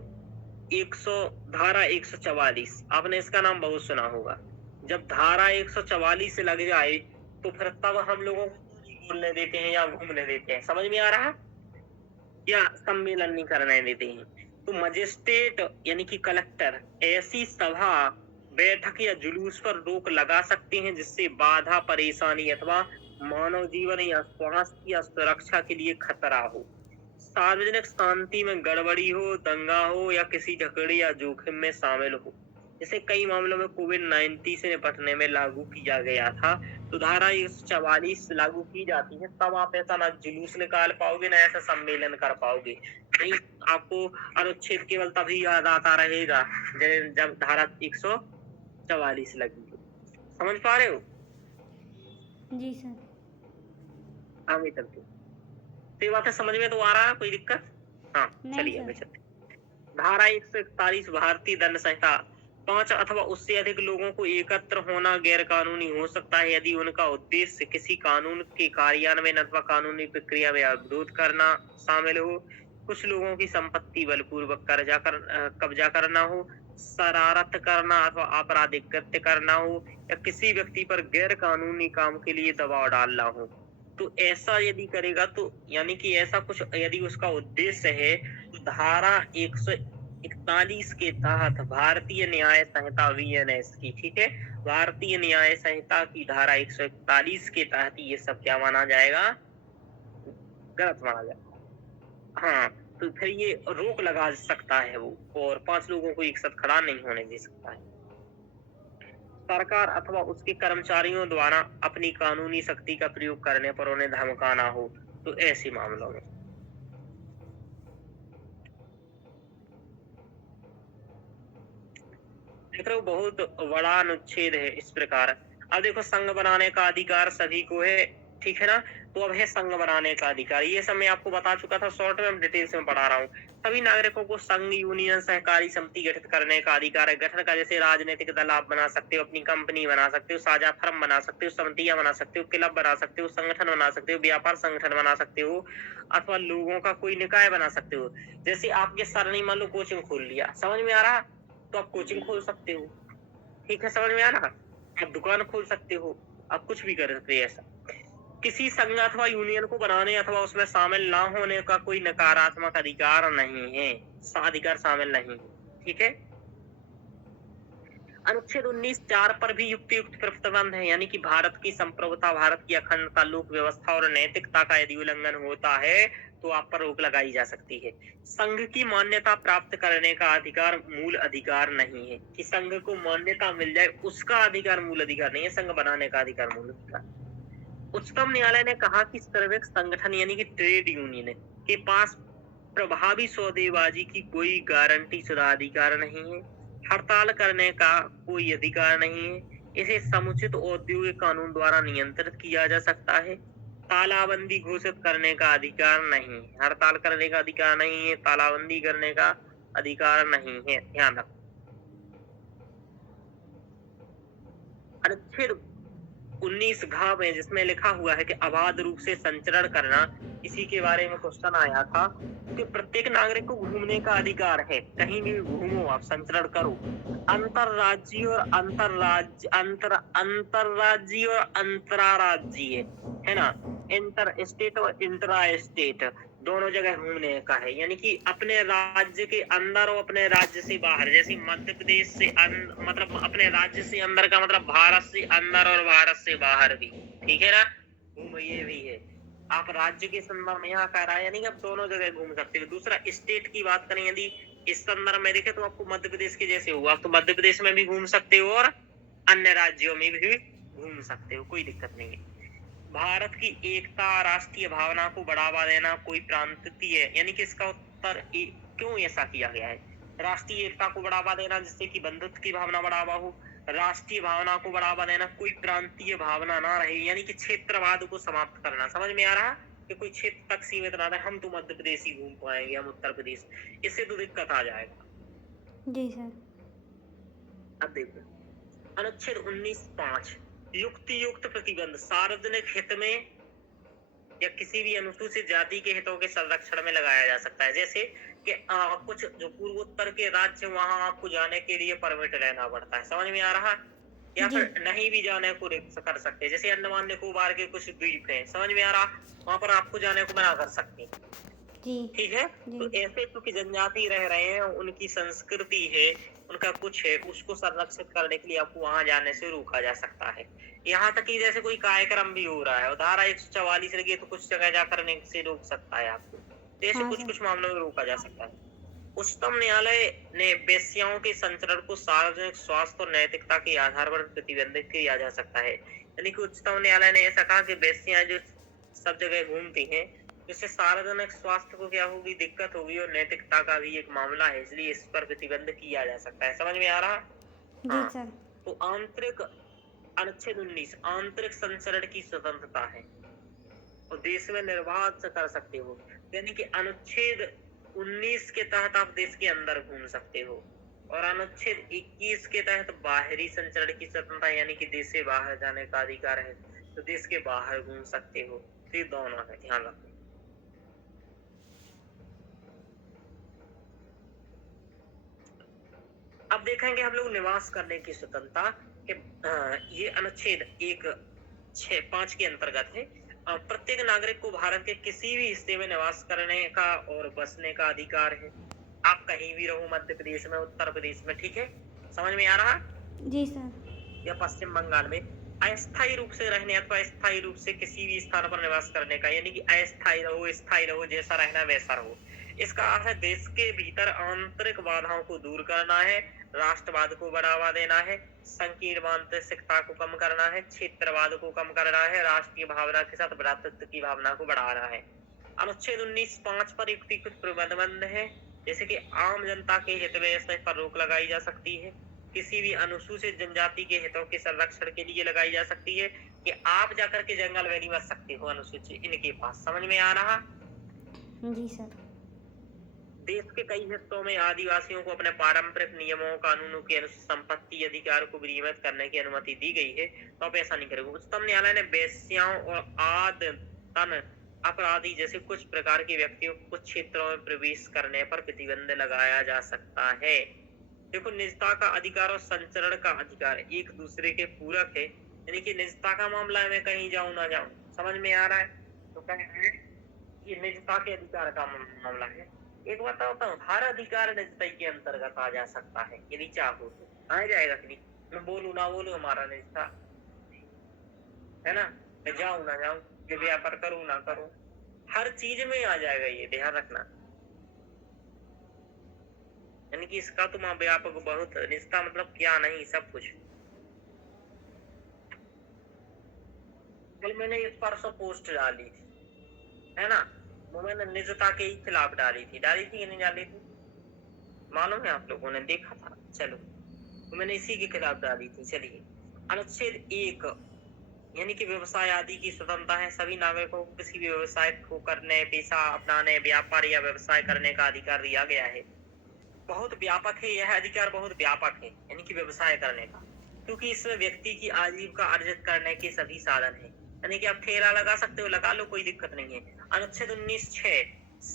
100 धारा 144, आपने इसका नाम बहुत सुना होगा। जब धारा 144 से लग जाए तो फिर तब हम लोगों को नहीं बोलने देते हैं या घूमने देते हैं, समझ में आ रहा है? या सम्मेलन नहीं करने देते हैं। तो मजिस्ट्रेट यानी कि कलेक्टर ऐसी सभा, बैठक या जुलूस पर रोक लगा सकते हैं जिससे बाधा, परेशानी अथवा मानव जीवन या स्वास्थ्य या सुरक्षा के लिए खतरा हो, सार्वजनिक शांति में गड़बड़ी हो, दंगा हो या किसी झगड़े या जोखिम में शामिल हो। जैसे कई मामलों में कोविड-19 से निपटने में लागू किया गया था, तो धारा 144 लागू की जाती है, तब आप ऐसा ना जुलूस निकाल पाओगे, ना ऐसा सम्मेलन कर पाओगे। नहीं, आपको अनुच्छेद केवल तभी याद आता रहेगा जब धारा 144 लगी हो। समझ पा रहे हो? जी सर। आगे चलते हैं। तो ये बातें समझ में तो आ रहा है, कोई दिक्कत? हाँ, नहीं चलिए सर। आगे चलते हैं। धारा 141 भारतीय दंड संहिता, 5 अथवा उससे अधिक लोगों को एकत्र होना गैर कानूनी हो सकता है यदि उनका उद्देश्य किसी कानून के कार्यान्वयन अथवा कानूनी प्रक्रिया में विरोध करना शामिल हो, कुछ लोगों की संपत्ति बलपूर्वक कब्जा करना हो, शरारत करना अथवा आपराधिक कृत्य करना हो या किसी व्यक्ति पर गैर कानूनी काम के लिए दबाव डालना हो। तो ऐसा यदि करेगा तो यानी कि ऐसा कुछ यदि उसका उद्देश्य है, तो धारा 141 के तहत भारतीय न्याय संहिता VNS की, ठीक है, भारतीय न्याय संहिता की धारा 141 के तहत ये सब क्या माना जाएगा? गलत माना जाएगा। हाँ, तो फिर ये रोक लगा सकता है वो, और 5 लोगों को एक साथ खड़ा नहीं होने दे सकता है। सरकार अथवा उसके कर्मचारियों द्वारा अपनी कानूनी शक्ति का प्रयोग करने पर उन्हें धमकाना हो, तो ऐसे मामलों में। देख रहे हो, बहुत बड़ा अनुच्छेद है इस प्रकार। अब देखो, संघ बनाने का अधिकार सभी को है, ठीक है ना? तो अब है संघ बनाने का अधिकार। ये सब मैं आपको बता चुका था, शॉर्ट में डिटेल्स में पढ़ा रहा हूँ। सभी नागरिकों को संघ, यूनियन, सहकारी समिति गठित करने का अधिकार है। गठन का जैसे राजनीतिक दल आप बना सकते हो, अपनी कंपनी बना सकते हो, साझा फर्म बना सकते हो, समितियां बना सकते हो, क्लब बना सकते हो, संगठन बना सकते हो, व्यापार संगठन बना सकते हो, अथवा लोगों का कोई निकाय बना सकते हो। जैसे आपके सर ने मान लो कोचिंग खोल लिया, समझ में आ रहा? तो आप कोचिंग खोल सकते हो, ठीक है, समझ में आ रहा? आप दुकान खोल सकते हो, आप कुछ भी कर सकते हो। ऐसा किसी संघ अथवा यूनियन को बनाने अथवा उसमें शामिल ना होने का कोई नकारात्मक अधिकार नहीं है, अधिकार शामिल नहीं, ठीक है। अनुच्छेद 19(4) पर भी युक्त प्रतिबंध है, यानी कि भारत की संप्रभुता, भारत की अखंडता, लोक व्यवस्था और नैतिकता का यदि उल्लंघन होता है तो आप पर रोक लगाई जा सकती है। संघ की मान्यता प्राप्त करने का अधिकार मूल अधिकार नहीं है, कि संघ को मान्यता मिल जाए उसका अधिकार मूल अधिकार नहीं है, संघ बनाने का अधिकार मूल अधिकार। उच्चतम न्यायालय ने कहा कि सर्वोच्च संगठन यानी कि ट्रेड यूनियन के पास प्रभावी सौदेबाजी की कोई गारंटी शुदा अधिकार नहीं है, हड़ताल करने का कोई अधिकार नहीं है, इसे समुचित औद्योगिक कानून द्वारा नियंत्रित किया जा सकता है, तालाबंदी घोषित करने का अधिकार नहीं है, हड़ताल करने का अधिकार नहीं है, तालाबंदी करने का अधिकार नहीं है, ध्यान रखो। अनुच्छेद 19(घ) में जिसमें लिखा हुआ है कि अबाध रूप से संचरण करना, इसी के बारे में क्वेश्चन आया था कि प्रत्येक नागरिक को घूमने का अधिकार है, कहीं भी घूमो, आप संचरण करो। अंतरराज्यीय और अंतरराज्यीय और अंतराराज्यीय, है ना, इंटर स्टेट और इंट्रा स्टेट दोनों जगह घूमने का है, यानी कि अपने राज्य के अंदर और अपने राज्य से बाहर। जैसे मध्य प्रदेश से मतलब अपने राज्य से अंदर का मतलब भारत से अंदर और भारत से बाहर भी, ठीक है ना, घूम ये भी है। आप राज्य के संदर्भ में यहाँ कह रहा है, यानी कि आप दोनों जगह घूम सकते हो। दूसरा, स्टेट की बात करें यदि इस संदर्भ में देखे तो आपको मध्य प्रदेश के जैसे हुआ, आप तो मध्य प्रदेश में भी घूम सकते हो और अन्य राज्यों में भी घूम सकते हो, कोई दिक्कत नहीं है। भारत की एकता, राष्ट्रीय भावना को बढ़ावा देना कोई प्रांतीय है, यानी कि इसका उत्तर क्यों ऐसा किया गया है? राष्ट्रीय एकता को बढ़ावा देना जिससे कि बंधुत्व की भावना बढ़ावा हो, राष्ट्रीय भावना को बढ़ावा देना, कोई प्रांतीय भावना ना रहे, यानी कि क्षेत्रवाद को समाप्त करना। समझ में आ रहा कि कोई क्षेत्र तक सीमित ना रहे, हम तो मध्य प्रदेश ही घूम पाएंगे, हम उत्तर प्रदेश, इससे तो दिक्कत आ जाएगा। जी सर। अब देखो अनुच्छेद 19(5) युक्ति युक्त प्रतिबंध सार्वजनिक हित में या किसी भी अनुसूचित जाति के हितों के संरक्षण में लगाया जा सकता है। जैसे कि कुछ जो पूर्वोत्तर के राज्य, वहां आपको जाने के लिए परमिट लेना पड़ता है। समझ में आ रहा? या जी। फिर नहीं भी जाने को कर सकते हैं। जैसे अंडमान निकोबार के कुछ द्वीप हैं, समझ में आ रहा, वहां पर आपको जाने को मना कर सकते हैं। जी। ठीक है, तो जी। ऐसे क्योंकि जनजाति रह रहे हैं, उनकी संस्कृति है, उनका कुछ है, उसको संरक्षित करने के लिए आपको वहां जाने से रोका जा सकता है। यहाँ तक कि जैसे कोई कार्यक्रम भी हो रहा है और धारा 144 लगी है, तो कुछ जगह जा करने से रोक सकता है आपको। तो ऐसे हाँ कुछ सर। कुछ मामलों में रोका जा सकता है। उच्चतम न्यायालय ने वेश्याओं के संचरण को सार्वजनिक स्वास्थ्य और नैतिकता के आधार पर प्रतिबंधित किया जा सकता है। यानी कि उच्चतम न्यायालय ने ऐसा कहा कि वेश्याएं जो सब जगह घूमती हैं, जिससे सार्वजनिक स्वास्थ्य को क्या होगी, दिक्कत होगी, और नैतिकता का भी एक मामला है, इसलिए इस पर प्रतिबंध किया जा सकता है। समझ में आ रहा? जी हाँ। सर। तो आंतरिक अनुच्छेद 19 आंतरिक संचरण की स्वतंत्रता है और देश में निर्बाध से कर सकते हो। यानी कि अनुच्छेद 19 के तहत आप देश के अंदर घूम सकते हो और अनुच्छेद 21 के तहत बाहरी संचरण की स्वतंत्रता, यानी कि देश से बाहर जाने का अधिकार है, तो देश के बाहर घूम सकते हो। तो ये दोनों है, ध्यान रखो। अब देखेंगे हम लोग निवास करने की स्वतंत्रता कि ये अनुच्छेद 1(6)(5) के अंतर्गत है। प्रत्येक नागरिक को भारत के किसी भी हिस्से में निवास करने का और बसने का अधिकार है। आप कहीं भी रहो, मध्य प्रदेश में, उत्तर प्रदेश में, ठीक है, समझ में आ रहा? जी सर। या पश्चिम बंगाल में अस्थायी रूप से रहने अथवा स्थायी रूप से किसी भी स्थान पर निवास करने का, यानी कि अस्थायी रहो, स्थायी रहो, जैसा रहना वैसा रहो। इसका अर्थ है देश के भीतर आंतरिक बाधाओं को दूर करना है, राष्ट्रवाद को बढ़ावा देना है, संकीर्ण मानसिकता को कम करना है, क्षेत्रवाद को कम करना है, राष्ट्रीय भावना के साथ भ्रातृत्व की भावना को बढ़ाना है। अनुच्छेद 19(5) पर युक्तिगत प्रतिबंध है, जैसे कि आम जनता के हित में इस पर रोक लगाई जा सकती है, किसी भी अनुसूचित जनजाति के हितों के संरक्षण के लिए लगाई जा सकती है कि आप जाकर के जंगल में नहीं बस सकते हो अनुसूचित इनके पास। समझ में आ रहा? जी सर। देश के कई हिस्सों में आदिवासियों को अपने पारंपरिक नियमों कानूनों के अनुसार संपत्ति अधिकार को विनियमित करने की अनुमति दी गई है, तो आप ऐसा नहीं करेंगे। उच्चतम न्यायालय ने वेश्याओं और आदतन अपराधी जैसे कुछ प्रकार के व्यक्तियों को कुछ क्षेत्रों में प्रवेश करने पर प्रतिबंध लगाया जा सकता है। देखो, निजता का अधिकार और संचरण का अधिकार एक दूसरे के पूरक है, यानी कि निजता का मामला है, मैं कहीं जाऊं ना जाऊं, समझ में आ रहा है? तो कहेंगे ये निजता के अधिकार का मामला है। एक बात बताता हूँ, हर अधिकार निजता के अंतर्गत आ जा सकता है, यदि चाहो तो आ जाएगा। कि नहीं, मैं बोलूं ना बोलूं, हमारा निजता है ना, मैं जाऊं ना जाऊं, ये व्यापार करूं ना करूं, हर चीज में आ जाएगा, ये ध्यान रखना। यानी कि इसका तो व्यापक बहुत, निजता मतलब क्या नहीं, सब कुछ। कल मैंने इस परसों पोस्ट डाली थी, है ना, वो मैंने निजता के ही खिलाफ डाली थी कि नहीं डाली थी, मालूम है आप लोगों ने देखा था? चलो, तो मैंने इसी के खिलाफ डाली थी। चलिए, अनुच्छेद 1 यानी कि व्यवसाय आदि की स्वतंत्रता है। सभी नागरिकों को किसी भी व्यवसाय को करने, पेशा अपनाने, व्यापार या व्यवसाय करने का अधिकार दिया गया है। बहुत व्यापक है यह अधिकार, बहुत व्यापक है, यानी कि व्यवसाय करने का, क्योंकि इसमें व्यक्ति की आजीविका अर्जित करने के सभी साधन है। यानी कि आप ठेला लगा सकते हो, लगा लो, कोई दिक्कत नहीं है। अनुच्छेद 19(6)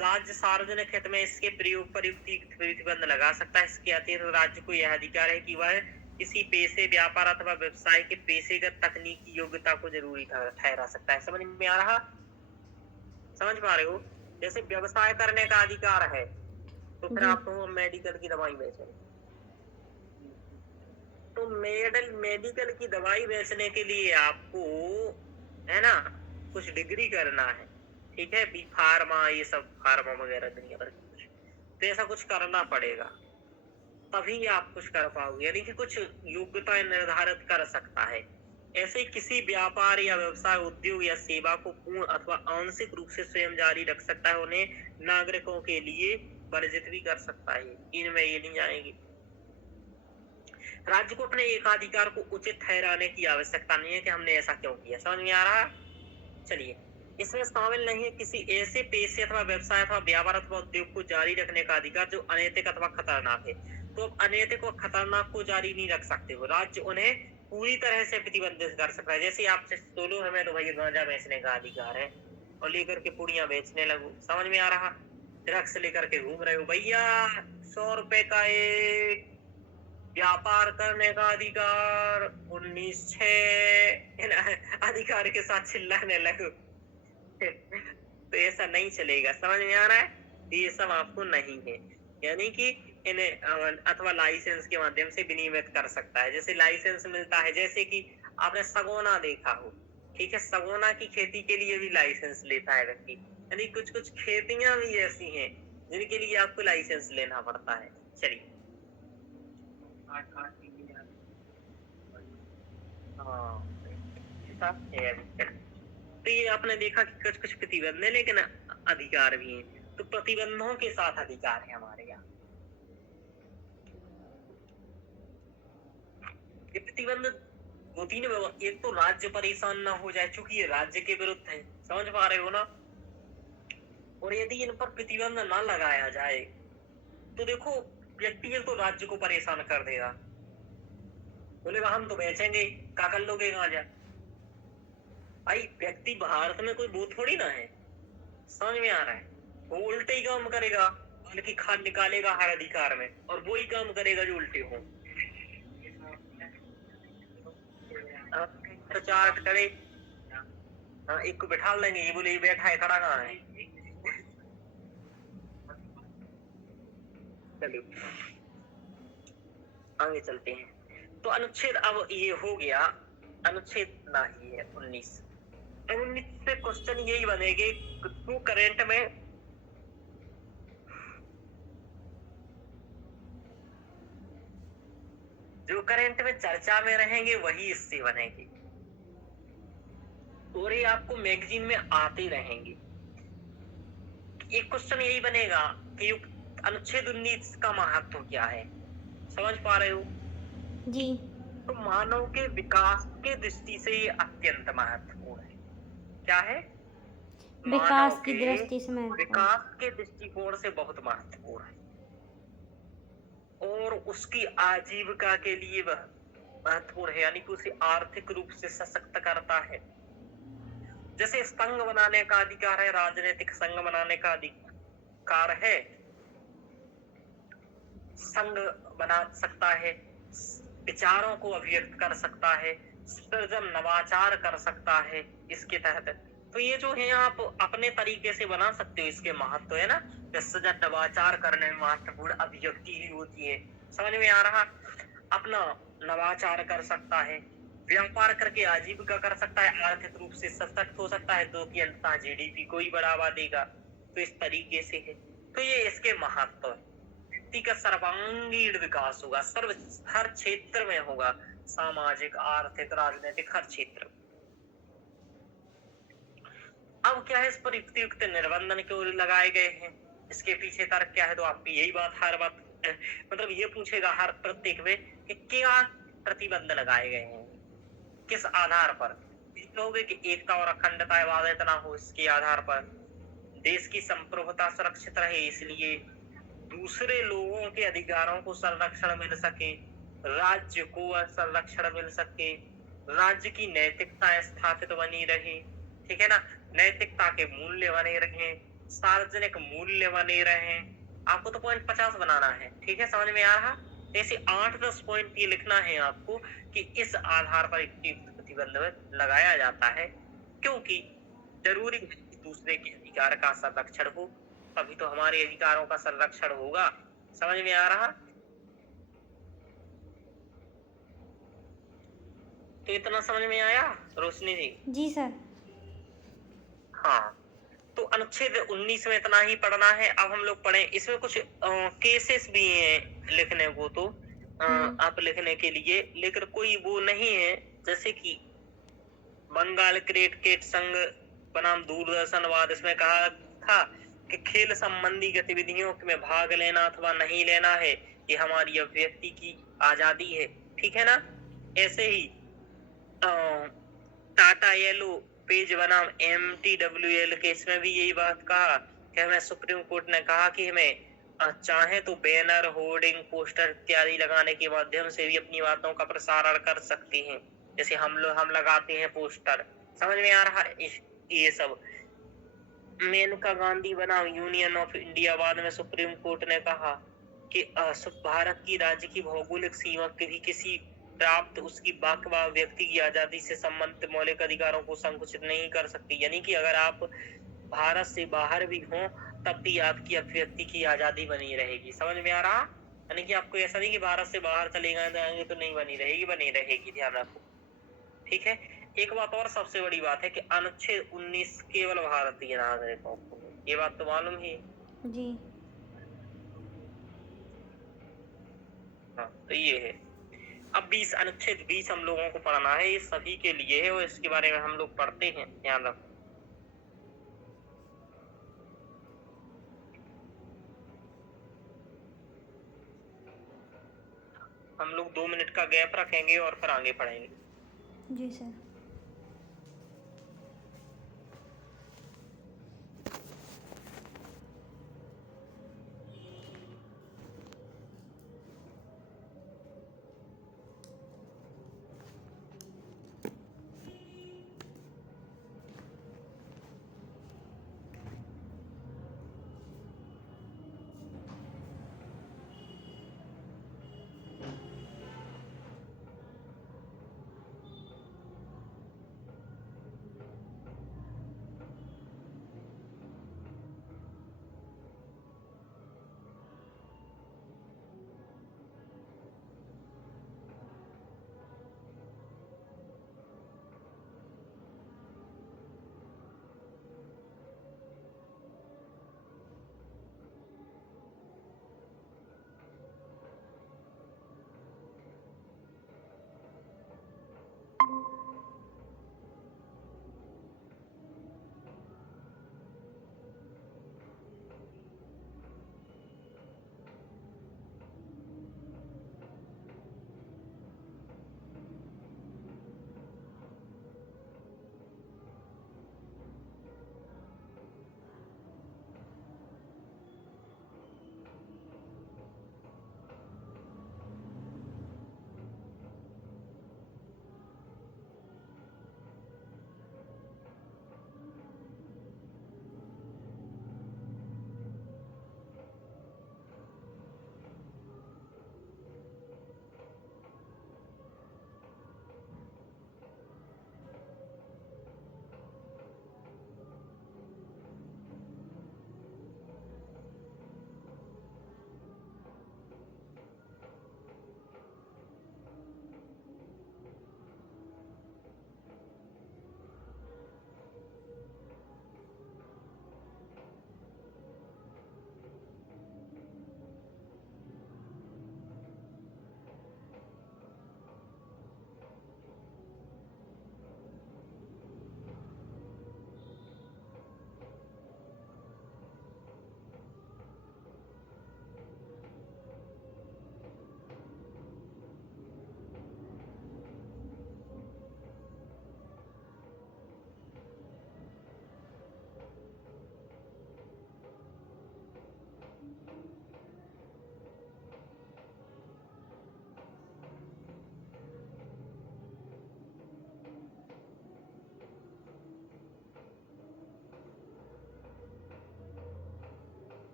राज्य सार्वजनिक हित में इसके प्रयोग पर युक्तिगत प्रतिबंध लगा सकता है। इसके अतिरिक्त राज्य को यह अधिकार है कि वह किसी पेशे, व्यापार अथवा व्यवसाय के पेशेगत तकनीकी योग्यता को जरूरी ठहरा सकता है। समझ में आ रहा? समझ पा रहे हो? जैसे व्यवसाय करने का अधिकार है, तो फिर जी। आपको मेडिकल की दवाई बेचो, तो मेडिकल की दवाई बेचने के लिए आपको, है ना, कुछ डिग्री करना है, ठीक है, बी फार्मा, ये सब फार्मा वगैरह दुनिया भर के कुछ, तो ऐसा कुछ करना पड़ेगा, तभी आप कुछ कर पाओगे, यानी कि कुछ योग्यता निर्धारित कर सकता है। ऐसे ही किसी व्यापार या व्यवसाय, उद्योग या सेवा को पूर्ण अथवा आंशिक रूप से स्वयं जारी रख सकता है। उन्हें नागरिकों के लिए वर्जित भी कर सकता है, इनमें ये नहीं आएगी। राज्य को अपने एकाधिकार को उचित ठहराने की आवश्यकता नहीं है कि हमने ऐसा क्यों किया। समझ में आ रहा? चलिए, इसमें शामिल नहीं है किसी ऐसे पेशे अथवा व्यवसाय अथवा व्यापार अथवा उद्योग को जारी रखने का अधिकार जो अनैतिक अथवा खतरनाक है। तो अब अनैतिक और खतरनाक को जारी नहीं रख सकते हो, राज्य उन्हें पूरी तरह से प्रतिबंधित कर सकता है। जैसे आपसे बोलो हमें तो भाई गांजा बेचने का अधिकार है और लेकर के पुड़िया बेचने लगो। समझ में आ रहा? ड्रग्स लेकर के घूम रहे हो, भैया 100 रुपए का एक व्यापार करने का अधिकार, 19(6) अधिकार के साथ चिल्लाने लगो। तो ऐसा नहीं चलेगा। समझ में आ रहा है? ये सब आपको नहीं है, यानी कि इन्हें अथवा लाइसेंस के माध्यम से विनियमित कर सकता है। जैसे लाइसेंस मिलता है, जैसे कि आपने सगोना देखा हो, ठीक है, सगोना की खेती के लिए भी लाइसेंस लेता है व्यक्ति। यानी कुछ कुछ खेतियां भी ऐसी हैं जिनके लिए आपको लाइसेंस लेना पड़ता है। चलिए, हाँ, तो ये आपने देखा कि कुछ कुछ प्रतिबंध है लेकिन अधिकार भी हैं। तो प्रतिबंधों के साथ अधिकार है हमारे यहाँ। ये प्रतिबंध 2-3 एक तो राज्य परेशान ना हो जाए, चूंकि ये राज्य के विरुद्ध है। समझ पा रहे हो ना? और यदि इन पर प्रतिबंध ना लगाया जाए तो देखो, व्यक्ति एक तो राज्य को परेशान कर देगा, बोलेगा हम तो बेचेंगे, क्या कर लोगे गांजा। भाई व्यक्ति भारत में कोई वो थोड़ी ना है। समझ में आ रहा है? वो उल्टे ही काम करेगा, बल्कि खाद निकालेगा हर अधिकार में, और वो ही काम करेगा जो उल्टे हो। प्रचार करे, हाँ, एक को बिठा लेंगे, ये बोले ये बैठा है, खड़ा कहाँ है। चलो आगे चलते हैं। तो अनुच्छेद अब ये हो गया, अनुच्छेद ना ही है 19। 19 से क्वेश्चन यही बनेगे टू करंट में, जो करंट में चर्चा में रहेंगे वही इससे बनेंगे, और ये आपको मैगजीन में आते रहेंगे। एक क्वेश्चन यही बनेगा कि अनुच्छेद 19 का महत्व क्या है। समझ पा रहे हो? जी। तो मानव के विकास के दृष्टि से ये अत्यंत महत्वपूर्ण है। क्या है? विकास की दृष्टि से महत्वपूर्ण, विकास के दृष्टिकोण से बहुत महत्वपूर्ण है, और उसकी आजीविका के लिए वह महत्वपूर्ण है, यानी कि उसे आर्थिक रूप से सशक्त करता है। जैसे संघ बनाने का अधिकार है, राजनीतिक संघ बनाने का अधिकार है, संघ बना सकता है, विचारों को अभिव्यक्त कर सकता है, सृजन नवाचार कर सकता है इसके तहत। तो ये जो है आप अपने तरीके से बना सकते हो, इसके महत्व है ना, सृजन नवाचार करने में महत्वपूर्ण अभिव्यक्ति ही होती है। समझ में आ रहा? अपना नवाचार कर सकता है, व्यापार करके आजीविका कर सकता है, आर्थिक रूप से सशक्त हो सकता है, तो कि अंततः जीडीपी को ही बढ़ावा देगा। तो इस तरीके से है। तो ये इसके महत्व है। व्यक्ति का सर्वांगीण विकास होगा, हर क्षेत्र में होगा, सामाजिक, आर्थिक, राजनीतिक, हर क्षेत्र। अब क्या है, इस पर युक्त निर्बंधन क्यों लगाए गए हैं, इसके पीछे तर्क क्या है? तो आपकी यही बात हर बात मतलब ये पूछेगा हर प्रत्येक में कि क्या प्रतिबंध लगाए गए हैं, किस आधार पर। कहोगे कि एकता और अखंडता बाधित ना हो, इसके आधार पर। देश की संप्रभुता सुरक्षित रहे, इसलिए दूसरे लोगों के अधिकारों को संरक्षण मिल सके, राज्य को संरक्षण मिल सके, राज्य की नैतिकता स्थापित बनी रहे, ठीक है ना, नैतिकता के मूल्य बने रहे, सार्वजनिक मूल्य बने रहे। आपको तो पॉइंट 50 बनाना है, ठीक है? समझ में आ रहा? ऐसे 8-10 पॉइंट ये लिखना है आपको कि इस आधार पर प्रतिबंध लगाया जाता है, क्योंकि जरूरी दूसरे के अधिकार का संरक्षण हो, तभी तो हमारे अधिकारों का संरक्षण होगा। समझ में आ रहा? तो इतना समझ में आया रोशनी जी? जी सर। हाँ, तो अनुच्छेद 19 में इतना ही पढ़ना है। अब हम लोग पढ़े, इसमें कुछ केसेस भी हैं लिखने को, तो आप लिखने के लिए, लेकिन कोई वो नहीं है। जैसे कि बंगाल क्रिकेट संघ बनाम दूरदर्शन वाद, इसमें कहा था कि खेल संबंधी गतिविधियों में भाग लेना अथवा नहीं लेना है, ये हमारी अभिव्यक्ति की आजादी है। ठीक है ना? ऐसे ही टाटा येलो पेज बनाम MTWL केस में भी यही बात कहा कि हमें सुप्रीम कोर्ट ने कहा कि हमें चाहे तो बैनर, होर्डिंग, पोस्टर इत्यादि लगाने के माध्यम से भी अपनी बातों का प्रसारण कर सकते हैं। जैसे हम लगाते हैं पोस्टर। समझ में आ रहा है ये सब। मेनका गांधी बनाम यूनियन ऑफ इंडिया बाद में सुप्रीम कोर्ट ने कहा कि भारत की राज्य की भौगोलिक सीमा किसी प्राप्त उसकी वाक व व्यक्ति की आजादी से संबंधित मौलिक अधिकारों को संकुचित नहीं कर सकती। यानी कि अगर आप भारत से बाहर भी हो तब भी आपकी अभिव्यक्ति की आजादी बनी रहेगी। समझ में आ रहा? यानी कि आपको ऐसा नहीं कि भारत से बाहर चले जाएंगे तो नहीं बनी रहेगी, ध्यान रखो। ठीक है। एक बात और सबसे बड़ी बात है कि अनुच्छेद 19 केवल भारतीय नागरिकों को, ये बात तो मालूम ही है। जी। हाँ, तो ये है। अब 20 अनुच्छेद 20 हम लोगों को पढ़ना है, ये सभी के लिए है और इसके बारे में हम लोग पढ़ते हैं, ध्यान रखो। हम लोग 2 मिनट का गैप रखेंगे और फिर आगे पढ़ेंगे। जी सर।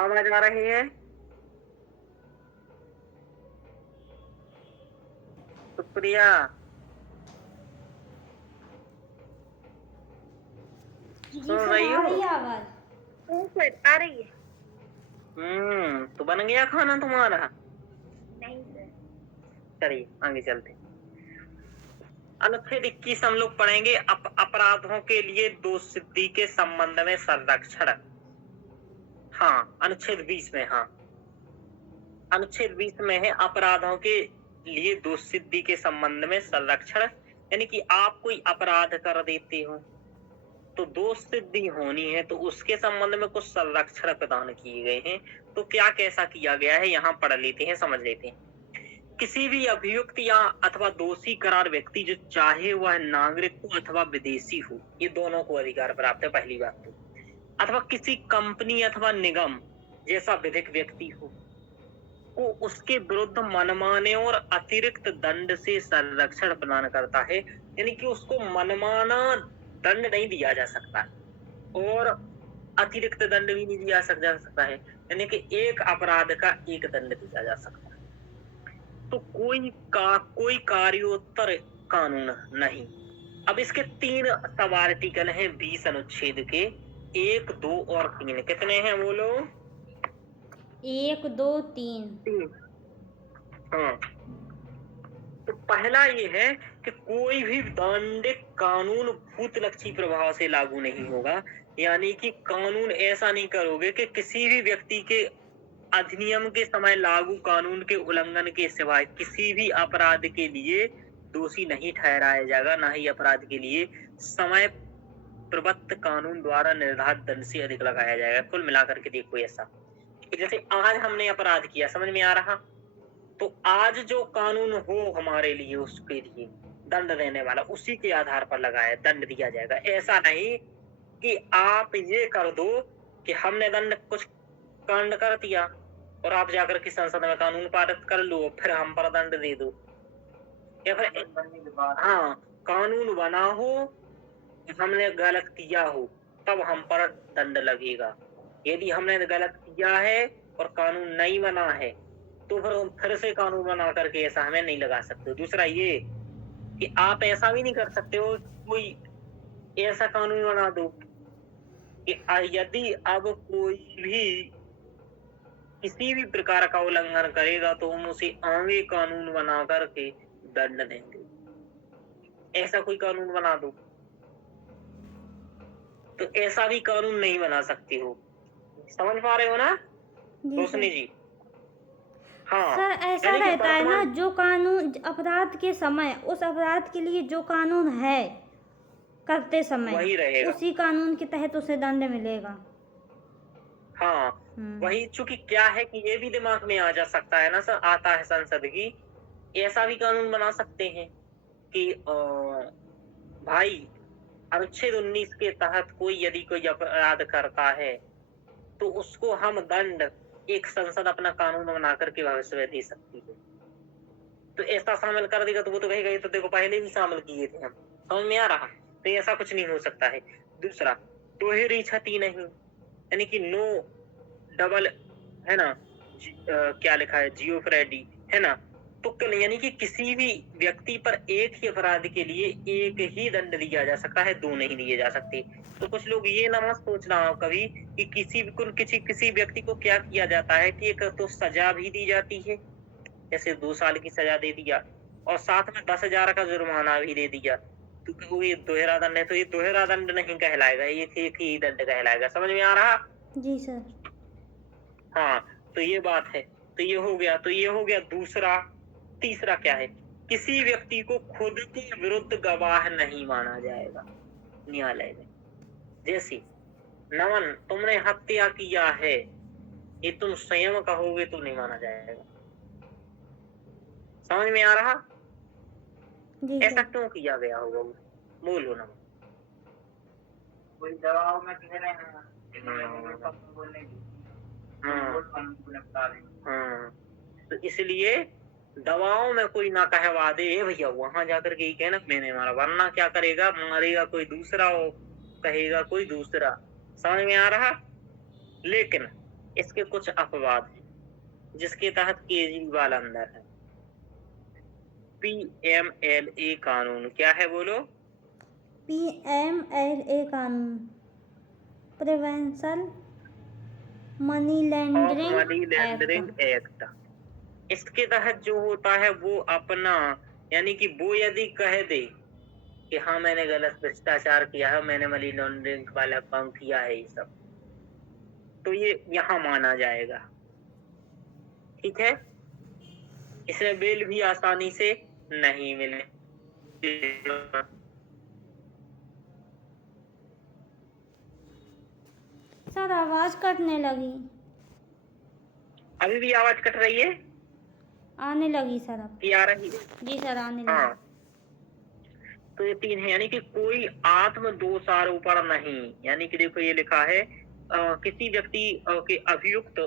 आवाज आ रही है? सुप्रिया, जी सुन सर, रही आ हो? रही है आवाज़। हाँ सर, आ रही है। तो बन गया खाना तुम्हारा? नहीं सर। चलिए आगे चलते। अनुच्छेद 21 हम लोग पढ़ेंगे अपराधों के लिए दोषसिद्धि के संबंध में संरक्षण। हाँ, अनुच्छेद 20 में, हाँ, अनुच्छेद 20 में है अपराधों के लिए दोषसिद्धि के संबंध में संरक्षण। यानी कि आप कोई अपराध कर देते हो तो दोष सिद्धि होनी है, तो उसके संबंध में कुछ संरक्षण प्रदान किए गए हैं। तो क्या कैसा किया गया है यहाँ पढ़ लेते हैं, समझ लेते हैं। किसी भी अभियुक्त या अथवा दोषी करार व्यक्ति, जो चाहे वह नागरिक हो अथवा विदेशी हो, ये दोनों को अधिकार प्राप्त है, पहली बात तो। अथवा किसी कंपनी अथवा निगम जैसा विधिक व्यक्ति हो, को उसके विरुद्ध मनमाने और अतिरिक्त दंड से संरक्षण प्रदान करता है। यानी कि उसको मनमाना दंड नहीं दिया जा सकता और अतिरिक्त दंड भी नहीं दिया जा सकता है। यानी कि एक अपराध का एक दंड दिया जा सकता है। तो कोई कार्योत्तर कानून नहीं। अब इसके 3 सब आर्टिकल हैं 20 अनुच्छेद के, 1, 2 और 3। कितने हैं बोलो? 1, 2, 3। 3। हाँ, तो पहला ये है कि कोई भी दंडिक कानून भूतलक्षी प्रभाव से लागू नहीं होगा। यानी कि कानून ऐसा नहीं करोगे कि किसी भी व्यक्ति के अधिनियम के समय लागू कानून के उल्लंघन के सिवाय किसी भी अपराध के लिए दोषी नहीं ठहराया जाएगा, ना ही अपराध के लिए समय प्रवृत्त कानून द्वारा निर्धारित दंड से अधिक लगाया जाएगा। कुल मिलाकर के देखो ऐसा कि जैसे आज हमने अपराध किया, समझ में आ रहा, तो आज जो कानून हो हमारे लिए उसके लिए दंड देने वाला उसी के आधार पर लगाया दंड दिया जाएगा। ऐसा नहीं कि आप ये कर दो कि हमने दंड कुछ कांड कर दिया और आप जाकर के संसद में कानून पारित कर लो, फिर हम पर दंड दे दो, या फिर हाँ कानून बना हो, हमने गलत किया हो, तब हम पर दंड लगेगा। यदि हमने गलत किया है और कानून नहीं बना है तो फिर से कानून बना करके ऐसा हमें नहीं लगा सकते। दूसरा ये कि आप ऐसा भी नहीं कर सकते हो कोई ऐसा कानून बना दो कि यदि अब कोई भी किसी भी प्रकार का उल्लंघन करेगा तो हम उसे आगे कानून बना करके दंड देंगे, ऐसा कोई कानून बना दो। तो ऐसा भी कानून नहीं बना सकते हो। समझ पा रहे हो ना रोशनी जी? हाँ, सर ऐसा रहता है ना, जो कानून अपराध के समय उस अपराध के लिए जो कानून है करते समय वही रहेगा, उसी कानून के तहत उसे दंड मिलेगा। हाँ वही। चूंकि क्या है कि ये भी दिमाग में आ जा सकता है ना सर, आता है संसद की, ऐसा भी कानून बना सकते हैं कि भाई अनुच्छेद 19 के तहत कोई यदि कोई अपराध करता है तो उसको हम दंड एक संसद अपना कानून बना करके भविष्य में दे सकती है। तो ऐसा शामिल कर देगा तो वो तो कहेगा ये तो देखो पहले भी शामिल किए थे हम। समझ में आ रहा? तो ऐसा कुछ नहीं हो सकता है। दूसरा, दोहरी क्षति नहीं, यानी कि नो डबल, है ना, क्या लिखा है, जियो फ्रेडी, है ना। तो यानी कि किसी भी व्यक्ति पर एक ही अपराध के लिए एक ही दंड दिया जा सकता है, 2 नहीं दिए जा सकते। तो कुछ लोग ये ना मत सोचना हो कभी कि किसी व्यक्ति को क्या किया जाता है कि एक तो सजा भी दी जाती है, जैसे 2 साल की सजा दे दिया और साथ में 10,000 का जुर्माना भी दे दिया, तो ये दोहरा दंड है। तो ये दोहरा दंड नहीं कहलाएगा, ये एक ही दंड कहलाएगा। समझ में आ रहा? जी सर। हाँ, तो ये बात है। तो ये हो गया दूसरा। तीसरा क्या है? किसी व्यक्ति को खुद के विरुद्ध गवाह नहीं माना जाएगा न्यायालय में। जैसे नमन, तुमने हत्या किया है, ये तुम स्वयं कहोगे तो नहीं माना जाएगा। समझ में आ रहा? ऐसा क्यों किया गया होगा? बोलो ना। कोई दबाव में कह रहे हैं बोलने की। तो इसलिए दवाओं में कोई ना कहवा दे भैया, वहां जाकर के ही कहना मैंने मारा, वरना क्या करेगा, मारेगा कोई दूसरा हो, कहेगा कोई दूसरा। समझ में आ रहा? लेकिन इसके कुछ अपवाद हैं जिसके तहत केजरीवाल अंदर है। PMLA कानून क्या है बोलो? PMLA कानून prevention money of laundering money laundering act. Act. इसके तहत जो होता है वो अपना, यानी कि वो यदि कह दे कि हाँ मैंने गलत भ्रष्टाचार किया है, मैंने मनी लॉन्ड्रिंग वाला काम किया है, ये सब, तो ये यहाँ माना जाएगा। ठीक है, इसमें बेल भी आसानी से नहीं मिले। सर आवाज कटने लगी। अभी भी आवाज कट रही है? आने लगी सर अब। ये आ रही है? जी सर आने हाँ, लगी। तो ये 3 है, यानी कि कोई आत्म दोषारोपण नहीं। यानी कि देखो ये लिखा है किसी व्यक्ति के अभियुक्त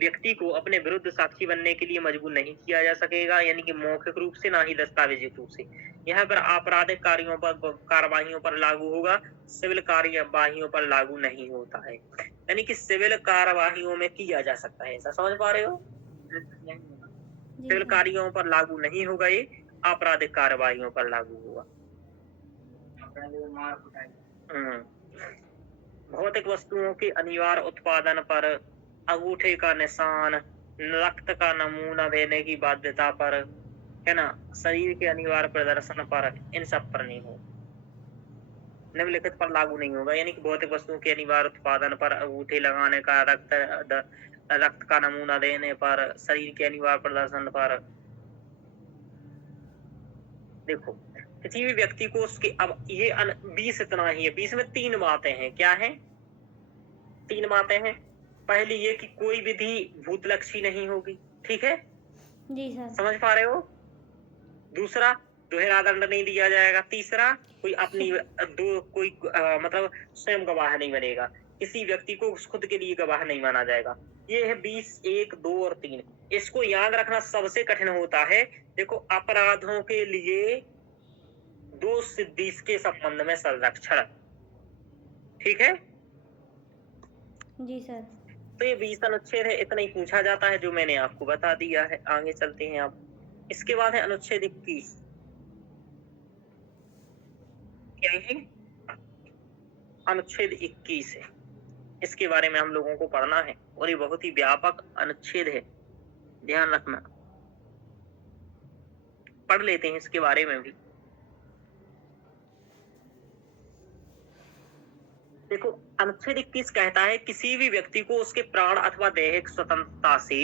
व्यक्ति को अपने विरुद्ध साक्षी बनने के लिए मजबूर नहीं किया जा सकेगा, यानी कि मौखिक रूप से ना ही दस्तावेजी रूप से। यहाँ पर आपराधिक कार्यों पर कार्यवाहियों पर लागू होगा, सिविल कार्यवाहियों पर लागू नहीं होता है। यानी कि सिविल कार्यवाहियों में किया जा सकता है, ऐसा समझ पा रहे हो? सिविल कार्यों पर लागू नहीं होगा, ये आपराधिक कार्यवाहियों पर लागू होगा। भौतिक वस्तुओं के अनिवार्य उत्पादन पर, अंगूठे का निशान, रक्त का नमूना देने की बाध्यता पर, है ना, शरीर के अनिवार्य प्रदर्शन पर, इन सब पर नहीं हो, निम्नलिखित पर लागू नहीं होगा। यानी कि भौतिक वस्तुओं के अनिवार्य उत्पादन पर, अंगूठे लगाने का, रक्त का नमूना देने पर, शरीर के अनिवार्य प्रदर्शन पर। देखो किसी भी व्यक्ति को उसके, अब ये 20 इतना ही है, 20 में 3 बातें हैं। क्या है? 3 बातें हैं। पहली ये कि कोई विधि भूतलक्षी नहीं होगी, ठीक है, जी सर। समझ पा रहे हो? दूसरा, दोहरा दंड नहीं दिया जाएगा। तीसरा, कोई अपनी कोई मतलब स्वयं गवाह नहीं बनेगा, किसी व्यक्ति को खुद के लिए गवाह नहीं माना जाएगा। ये है 20, 1, 2 और 3। इसको याद रखना सबसे कठिन होता है। देखो अपराधों के लिए 2 सिद्धि के संबंध में संरक्षण, ठीक है। जी सर। तो ये 20 अनुच्छेद है, इतना ही पूछा जाता है जो मैंने आपको बता दिया है। आगे चलते हैं आप। इसके बाद है अनुच्छेद 21। क्या है? अनुच्छेद 21 है, इसके बारे में हम लोगों को पढ़ना है और ये बहुत ही व्यापक अनुच्छेद है, ध्यान रखना। पढ़ लेते हैं इसके बारे में भी। देखो अनुच्छेद 21 कहता है किसी भी व्यक्ति को उसके प्राण अथवा दैहिक स्वतंत्रता से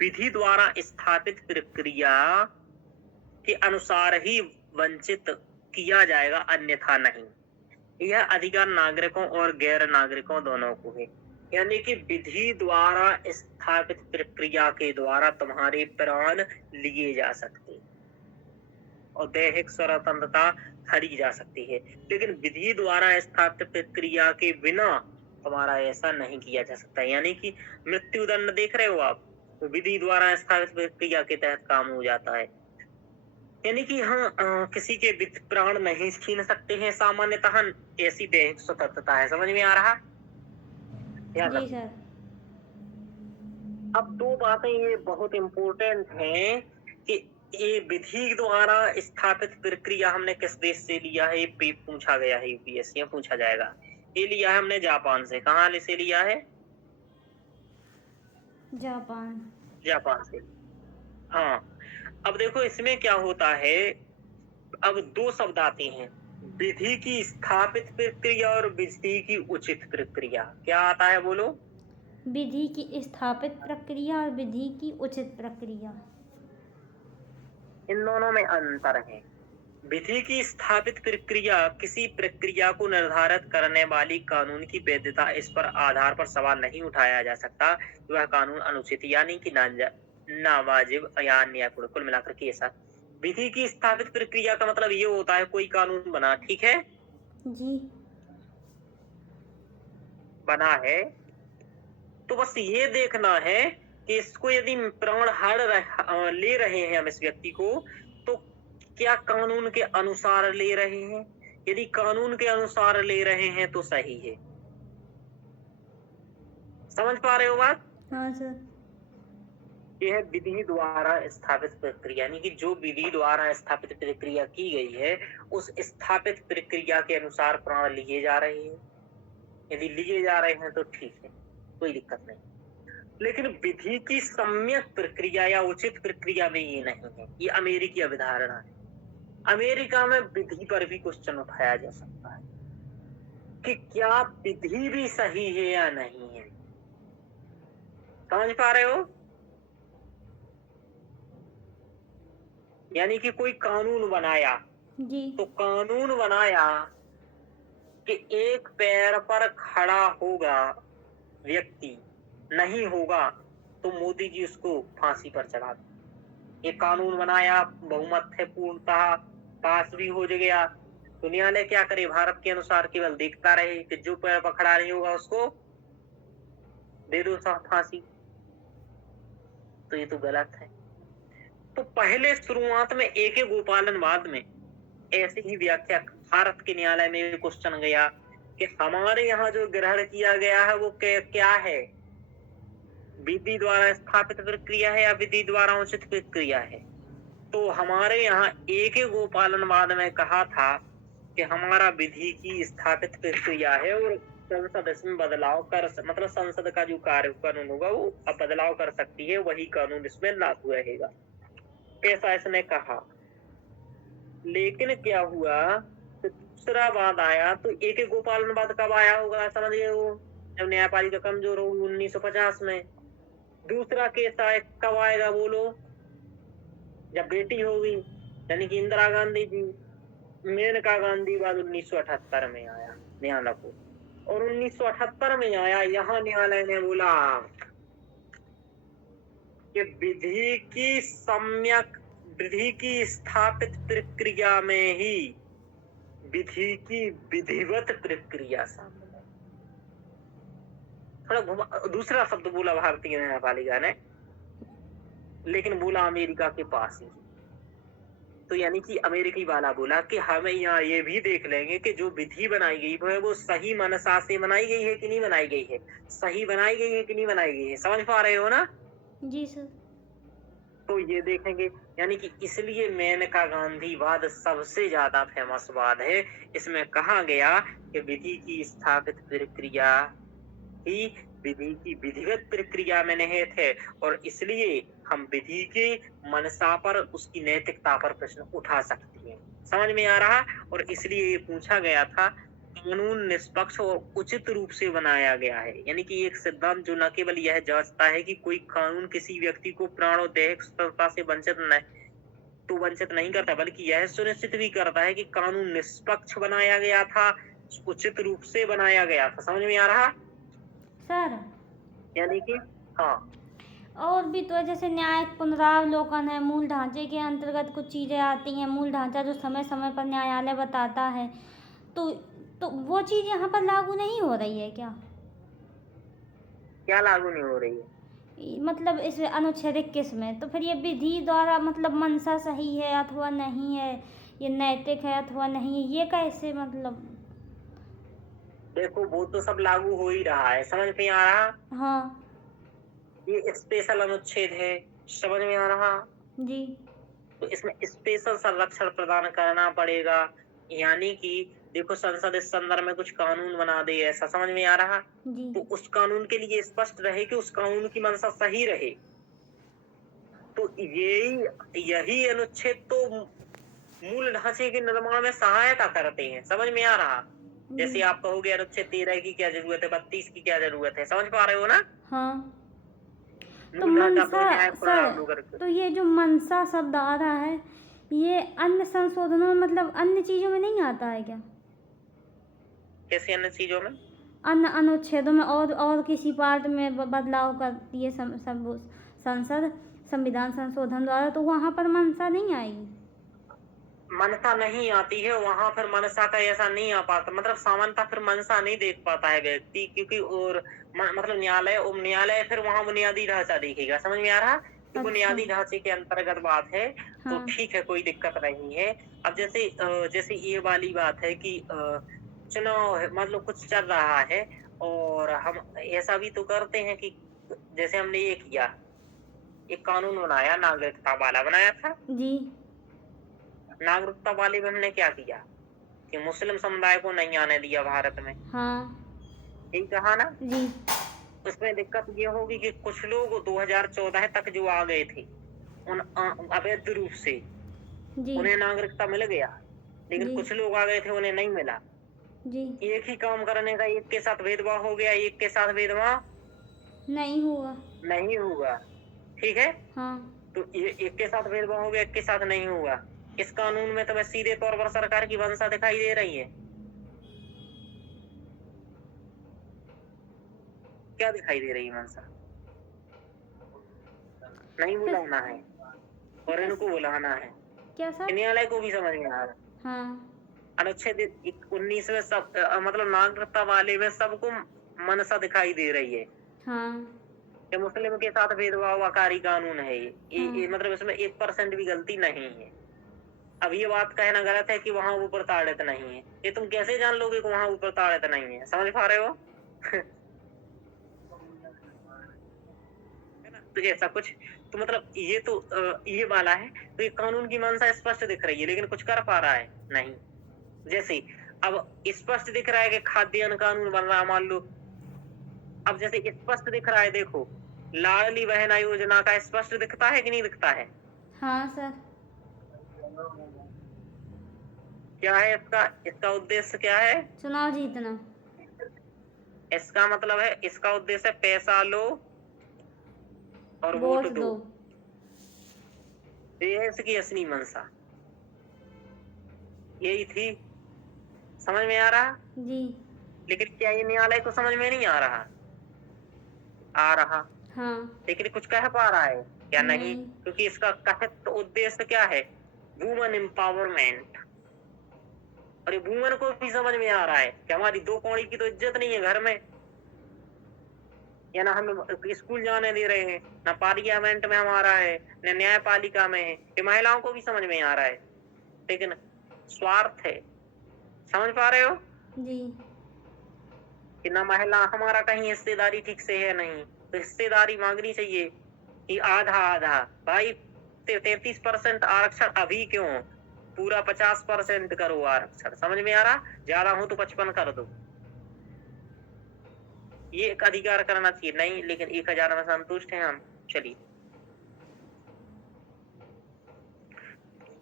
विधि द्वारा स्थापित प्रक्रिया के अनुसार ही वंचित किया जाएगा, अन्यथा नहीं। यह अधिकार नागरिकों और गैर नागरिकों दोनों को है। यानी कि विधि द्वारा स्थापित प्रक्रिया के द्वारा तुम्हारे प्राण लिए जा सकते और दैहिक स्वतंत्रता हरी जा सकती है, लेकिन विधि द्वारा स्थापित प्रक्रिया के बिना तुम्हारा ऐसा नहीं किया जा सकता। यानी कि मृत्यु दंड देख रहे हो आप, तो विधि द्वारा स्थापित प्रक्रिया के तहत काम हो जाता है। यानी कि हम किसी के प्राण नहीं छीन सकते हैं सामान्यतः, ऐसी दैहिक स्वतंत्रता है। समझ में आ रहा? जी सर। अब 2 बातें ये बहुत इंपॉर्टेंट हैं कि ये विधि द्वारा स्थापित प्रक्रिया हमने किस देश से लिया है, ये पूछा गया है, यूपीएससी में पूछा जाएगा। ये लिया है हमने जापान से। कहाँ से लिया है? जापान से। हाँ, अब देखो इसमें क्या होता है, अब 2 शब्द आते हैं, विधि की स्थापित प्रक्रिया और विधि की उचित प्रक्रिया। क्या आता है बोलो? विधि की स्थापित प्रक्रिया और विधि की उचित प्रक्रिया, इन दोनों में अंतर है। विधि की स्थापित प्रक्रिया किसी प्रक्रिया को निर्धारित करने वाली कानून की वैधता, इस पर आधार पर सवाल नहीं उठाया जा सकता वह कानून अनुचित यानी कि नावाजिब या अन्यायपूर्ण। कुल मिलाकर के ऐसा विधि की स्थापित प्रक्रिया का मतलब ये होता है कोई कानून बना, ठीक है जी, बना है, तो बस ये देखना है कि इसको यदि प्राण ले रहे हैं हम इस व्यक्ति को, तो क्या कानून के अनुसार ले रहे हैं? यदि कानून के अनुसार ले रहे हैं तो सही है, समझ पा रहे हो बात? हाँ सर। यह है विधि द्वारा स्थापित प्रक्रिया, यानी कि जो विधि द्वारा स्थापित प्रक्रिया की गई है उस स्थापित प्रक्रिया के अनुसार प्राण लिए जा रहे हैं। यदि लिए जा रहे हैं तो ठीक है, कोई दिक्कत नहीं। लेकिन विधि की सम्यक प्रक्रिया या उचित प्रक्रिया में ये नहीं है। ये अमेरिकी अवधारणा है। अमेरिका में विधि पर भी क्वेश्चन उठाया जा सकता है कि क्या विधि भी सही है या नहीं है। समझ पा रहे हो? यानी कि कोई कानून बनाया, जी। तो कानून बनाया कि एक पैर पर खड़ा होगा व्यक्ति, नहीं होगा तो मोदी जी उसको फांसी पर चढ़ा दें। ये कानून बनाया, बहुमत है, पूर्णतः पास भी हो गया। तो न्यायालय क्या करे? भारत के अनुसार केवल देखता रहे कि जो पैर पर खड़ा नहीं होगा उसको दे दो फांसी। तो ये तो गलत है। तो पहले शुरुआत में एके गोपालनवाद में ऐसी ही व्याख्या भारत के न्यायालय में क्वेश्चन गया कि हमारे यहाँ जो ग्रहण किया गया है वो क्या है? विधि द्वारा स्थापित प्रक्रिया है या विधि द्वारा उचित प्रक्रिया है? तो हमारे यहाँ एके गोपालनवाद में कहा था कि हमारा विधि की स्थापित प्रक्रिया है और संसद इसमें बदलाव कर, मतलब संसद का जो कार्य कानून होगा वो अब बदलाव कर सकती है, वही कानून इसमें लागू रहेगा, ऐसा इसने कहा। लेकिन क्या हुआ, तो दूसरा वाद आया। तो एक गोपालनवाद कब आया होगा समझिए? वो जब न्यायपालिका कमजोर होगी 1950 में। दूसरा केस आए कब आएगा बोलो? जब बेटी होगी, यानी कि इंदिरा गांधी जी, मेनका गांधी बाद 1978 में आया न्यायालय को। और 1978 में आया, यहाँ न्यायालय ने बोला कि विधि की स्थापित प्रक्रिया में ही विधि की विधिवत प्रक्रिया शामिल है। थोड़ा दूसरा शब्द बोला भारतीय न्यायपालिका ने, लेकिन बोला अमेरिका के पास ही। तो यानी कि अमेरिकी वाला बोला कि हमें यहाँ ये भी देख लेंगे कि जो विधि बनाई गई है वो सही मनसा से बनाई गई है कि नहीं बनाई गई है, सही बनाई गई है कि नहीं बनाई गई है। समझ पा रहे हो ना? जी सर। तो ये देखेंगे, यानी कि इसलिए मेनका गांधी वाद सबसे ज्यादा फेमस वाद है। इसमें कहा गया कि विधि की स्थापित प्रक्रिया ही विधि की विधिवत प्रक्रिया में निहित है और इसलिए हम विधि के मनसा पर, उसकी नैतिकता पर प्रश्न उठा सकते हैं। समझ में आ रहा? और इसलिए ये पूछा गया था, कानून निष्पक्ष और उचित रूप से बनाया गया है। यानी कि एक सिद्धांत जो न केवल यह जांचता है कि कोई कानून किसी व्यक्ति को प्राणोदैहिक स्वतंत्रता से वंचित नहीं करता, बल्कि यह सुनिश्चित भी करता है कि कानून निष्पक्ष बनाया गया था, उचित रूप से बनाया गया था। समझ में आ रहा सर? यानी कि हाँ, और भी तो जैसे न्यायिक पुनरावलोकन है, मूल ढांचे के अंतर्गत कुछ चीज़ें आती हैं। मूल ढांचा जो समय समय पर न्यायालय बताता है, तो वो चीज़ यहाँ पर लागू नहीं हो रही है क्या? क्या लागू नहीं हो रही है? मतलब इस अनुच्छेद 21 में। तो फिर ये विधि द्वारा मतलब मनसा सही है अथवा नहीं है, ये नैतिक है अथवा नहीं है, ये कैसे मतलब? देखो वो तो सब लागू हो ही रहा है। समझ में आ रहा? हाँ ये स्पेशल अनुच्छेद है, समझ में आ रहा? जी। तो इसमें स्पेशल संरक्षण प्रदान करना पड़ेगा। यानी कि देखो संसद इस संदर्भ में कुछ कानून बना दे, ऐसा समझ में आ रहा? जी। तो उस कानून के लिए स्पष्ट रहे कि उस कानून की मंशा सही रहे। तो यही अनुच्छेद तो मूल ढांचे के निर्माण में सहायता करते हैं। समझ में आ रहा? जैसे आप कहोगे अनुच्छेद 13 की क्या जरूरत है, 32 की क्या जरूरत है। समझ पा रहे हो ना? हाँ। तो मनसा सर, तो ये जो मनसा शब्द आ रहा है, ये अन्य संशोधनों में मतलब अन्य चीजों में नहीं आता है क्या? कैसे अन्य चीजों में? अन्य अनुच्छेदों में और किसी पार्ट में बदलाव करती है संसद संविधान संशोधन द्वारा, तो वहाँ पर मनसा नहीं आएगी? मनसा नहीं आती है वहां, फिर मनसा का ऐसा नहीं आ पाता, मतलब सामान्यतः फिर मनसा नहीं देख पाता है व्यक्ति, क्योंकि और मतलब न्यायालय फिर वहां बुनियादी ढांचा देखेगा। समझ में आ रहा? तो बुनियादी ढांचे के अंतर्गत बात है। तो ठीक है, कोई दिक्कत नहीं है। अब जैसे ये वाली बात है कि चुनाव मतलब कुछ चल रहा है और हम ऐसा भी तो करते हैं कि जैसे हमने ये किया, एक कानून बनाया, नागरिकता वाला बनाया था। जी। नागरिकता वाले में हमने क्या किया कि मुस्लिम समुदाय को नहीं आने दिया भारत में, हाँ। यही कहा ना। जी। उसमें दिक्कत ये होगी कि कुछ लोग 2014 तक जो आ गए थे उन अवैध रूप से, जी। उन्हें नागरिकता मिल गया, लेकिन जी। कुछ लोग आ गए थे उन्हें नहीं मिला। जी। एक ही काम करने का एक के साथ भेदभाव हो गया, एक के साथ भेदभाव नहीं हुआ। नहीं हुआ, ठीक है। हाँ। तो ये एक के साथ भेदभाव हो गया, एक के साथ नहीं हुआ। इस कानून में तुम्हें सीधे तौर पर सरकार की मंशा दिखाई दे रही है, क्या दिखाई दे रही है मंशा? नहीं बुलाना है और इनको बुलाना है। क्या सर? न्यायालय को भी समझ में आ रहा है। हाँ। अनुच्छेद 19 में सब मतलब नागरिकता वाले में सबको मनसा दिखाई दे रही है हाँ। कि मुस्लिम के साथ भेदभावकारी कानून है ये हाँ। मतलब इसमें 1% भी गलती नहीं है। अब ये बात कहना गलत है कि वहां वो प्रताड़ित नहीं है, ये तुम कैसे जान लोगे कि वहां वो प्रताड़ित नहीं है? समझ पा रहे हो? है ना? तो ऐसा कुछ तो मतलब ये तो ये वाला है, तो ये कानून की मंशा स्पष्ट दिख रही है, लेकिन कुछ कर पा रहा है नहीं। जैसे अब स्पष्ट दिख रहा है कि खाद्यान्न कानून बन रहा है, मान लो। अब जैसे स्पष्ट दिख रहा है, देखो लाडली बहना योजना का स्पष्ट दिखता है कि नहीं दिखता है? हाँ सर। क्या है इसका इसका उद्देश्य क्या है? चुनाव जीतना। इसका मतलब है, इसका उद्देश्य पैसा लो और वोट दो। ये है इसकी असली मंशा, यही थी। समझ में आ रहा? जी। लेकिन क्या ये न्यायालय को समझ में नहीं आ रहा? आ रहा, हाँ। लेकिन कुछ कह पा रहा है क्या? नहीं, नहीं। क्योंकि इसका कथित उद्देश्य क्या है? Woman empowerment. और ये वुमन को भी समझ में आ रहा है कि हमारी दो कौड़ी की तो इज्जत नहीं है घर में, या ना हमें स्कूल जाने दे रहे हैं, ना पार्लियामेंट में हमारा है, न न्यायपालिका में है। ये महिलाओं को भी समझ में आ रहा है, लेकिन स्वार्थ है। समझ पा रहे हो जी। कि ना महिला हमारा कहीं हिस्सेदारी ठीक से है नहीं, तो हिस्सेदारी मांगनी चाहिए कि आधा आधा। भाई 33% आरक्षण अभी क्यों, पूरा 50% करो आरक्षण। समझ में आ रहा? ज्यादा हो तो 55 कर दो, ये एक अधिकार करना चाहिए। नहीं, लेकिन 1000 में संतुष्ट हैं हम। चलिए,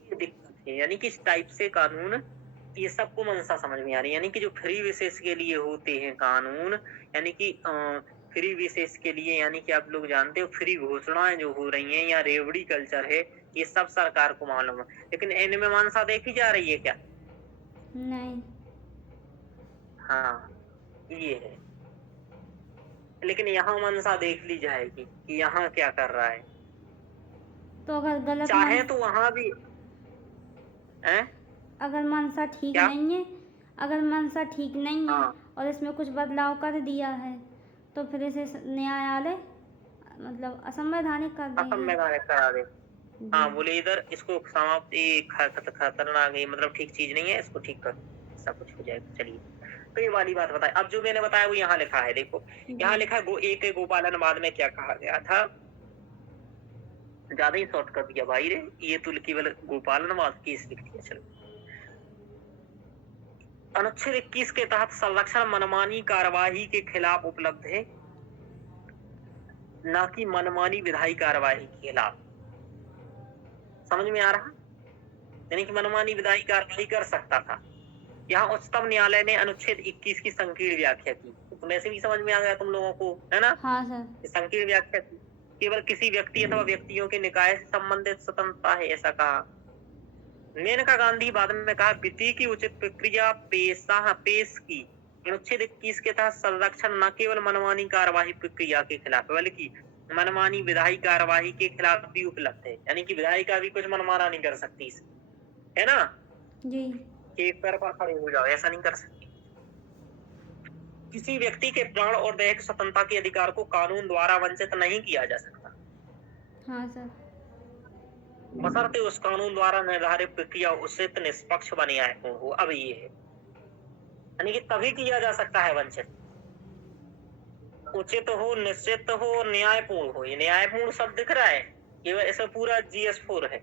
ये दिक्कत है, यानी कि इस टाइप से कानून ये सबको मंशा समझ में आ रही है। यानी कि जो फ्री विशेष के लिए होते हैं कानून, यानी कि फ्री विशेष के लिए, यानी कि आप लोग जानते हो फ्री घोषणाएं जो हो रही हैं या रेवड़ी कल्चर है, ये सब सरकार को मालूम है, लेकिन इनमें मंशा देखी जा रही है क्या? नहीं। हाँ, ये है। लेकिन यहाँ मंशा देख ली जाएगी कि यहाँ क्या कर रहा है। तो अगर गलत चाहे तो वहां भी है। अगर मनसा ठीक क्या? नहीं है, अगर मनसा ठीक नहीं है हाँ, और इसमें कुछ बदलाव कर दिया है, तो फिर इसे न्यायालय मतलब असंवैधानिक कर देंगे। असंवैधानिक करा दे। हाँ, जी। बोले इधर इसको समाप्त, ये खतरनाक है, मतलब ठीक चीज नहीं है, इसको ठीक कर, सब कुछ हो जाएगा। चलिए, तो ये वाली बात बताए। अब जो मैंने बताया वो यहाँ लिखा है, देखो यहाँ जी। लिखा है एक गोपालनवाद में क्या कहा गया था। ज्यादा ही शॉर्ट कर दिया भाई रे, ये तो केवल गोपालनवाद केस लिख दिया। चलो, अनुच्छेद 21 के तहत संरक्षण मनमानी कार्यवाही के खिलाफ उपलब्ध है, न कि मनमानी विधायी कार्यवाही के खिलाफ। समझ में आ रहा? यानी कि मनमानी विधायी कार्यवाही कर सकता था। यहाँ उच्चतम न्यायालय ने अनुच्छेद 21 की संकीर्ण व्याख्या की, तो तुम ऐसे भी समझ में आ गया तुम लोगों को, है ना? हाँ सर। संकीर्ण व्याख्या की, केवल किसी व्यक्ति अथवा व्यक्तियों के निकाय से संबंधित स्वतंत्रता है, ऐसा कहा। मेनका गांधी बाद में कहा, विधि की उचित प्रक्रिया पेश की। अनुच्छेद 21 के तहत संरक्षण न केवल मनमानी कार्यवाही प्रक्रिया के खिलाफ बल्कि मनमानी विधायी कार्यवाही के खिलाफ भी उपलब्ध है। यानी कि विधायी का भी कुछ मनमाना नहीं कर सकती, है ना? जी। एक पैर पर खड़े हो जाओ, ऐसा नहीं कर सकती। किसी व्यक्ति के प्राण और दैहिक स्वतंत्रता के अधिकार को कानून द्वारा वंचित नहीं किया जा सकता, हाँ सर। बशर्ते उस कानून द्वारा निर्धारित प्रक्रिया उचित निष्पक्ष बने हो। अब ये है, यानी कि तभी किया जा सकता है वंचित उचित हो, निश्चित हो और न्यायपूर्ण हो। ये न्यायपूर्ण शब्द दिख रहा है, ये इसमें पूरा GS4 है,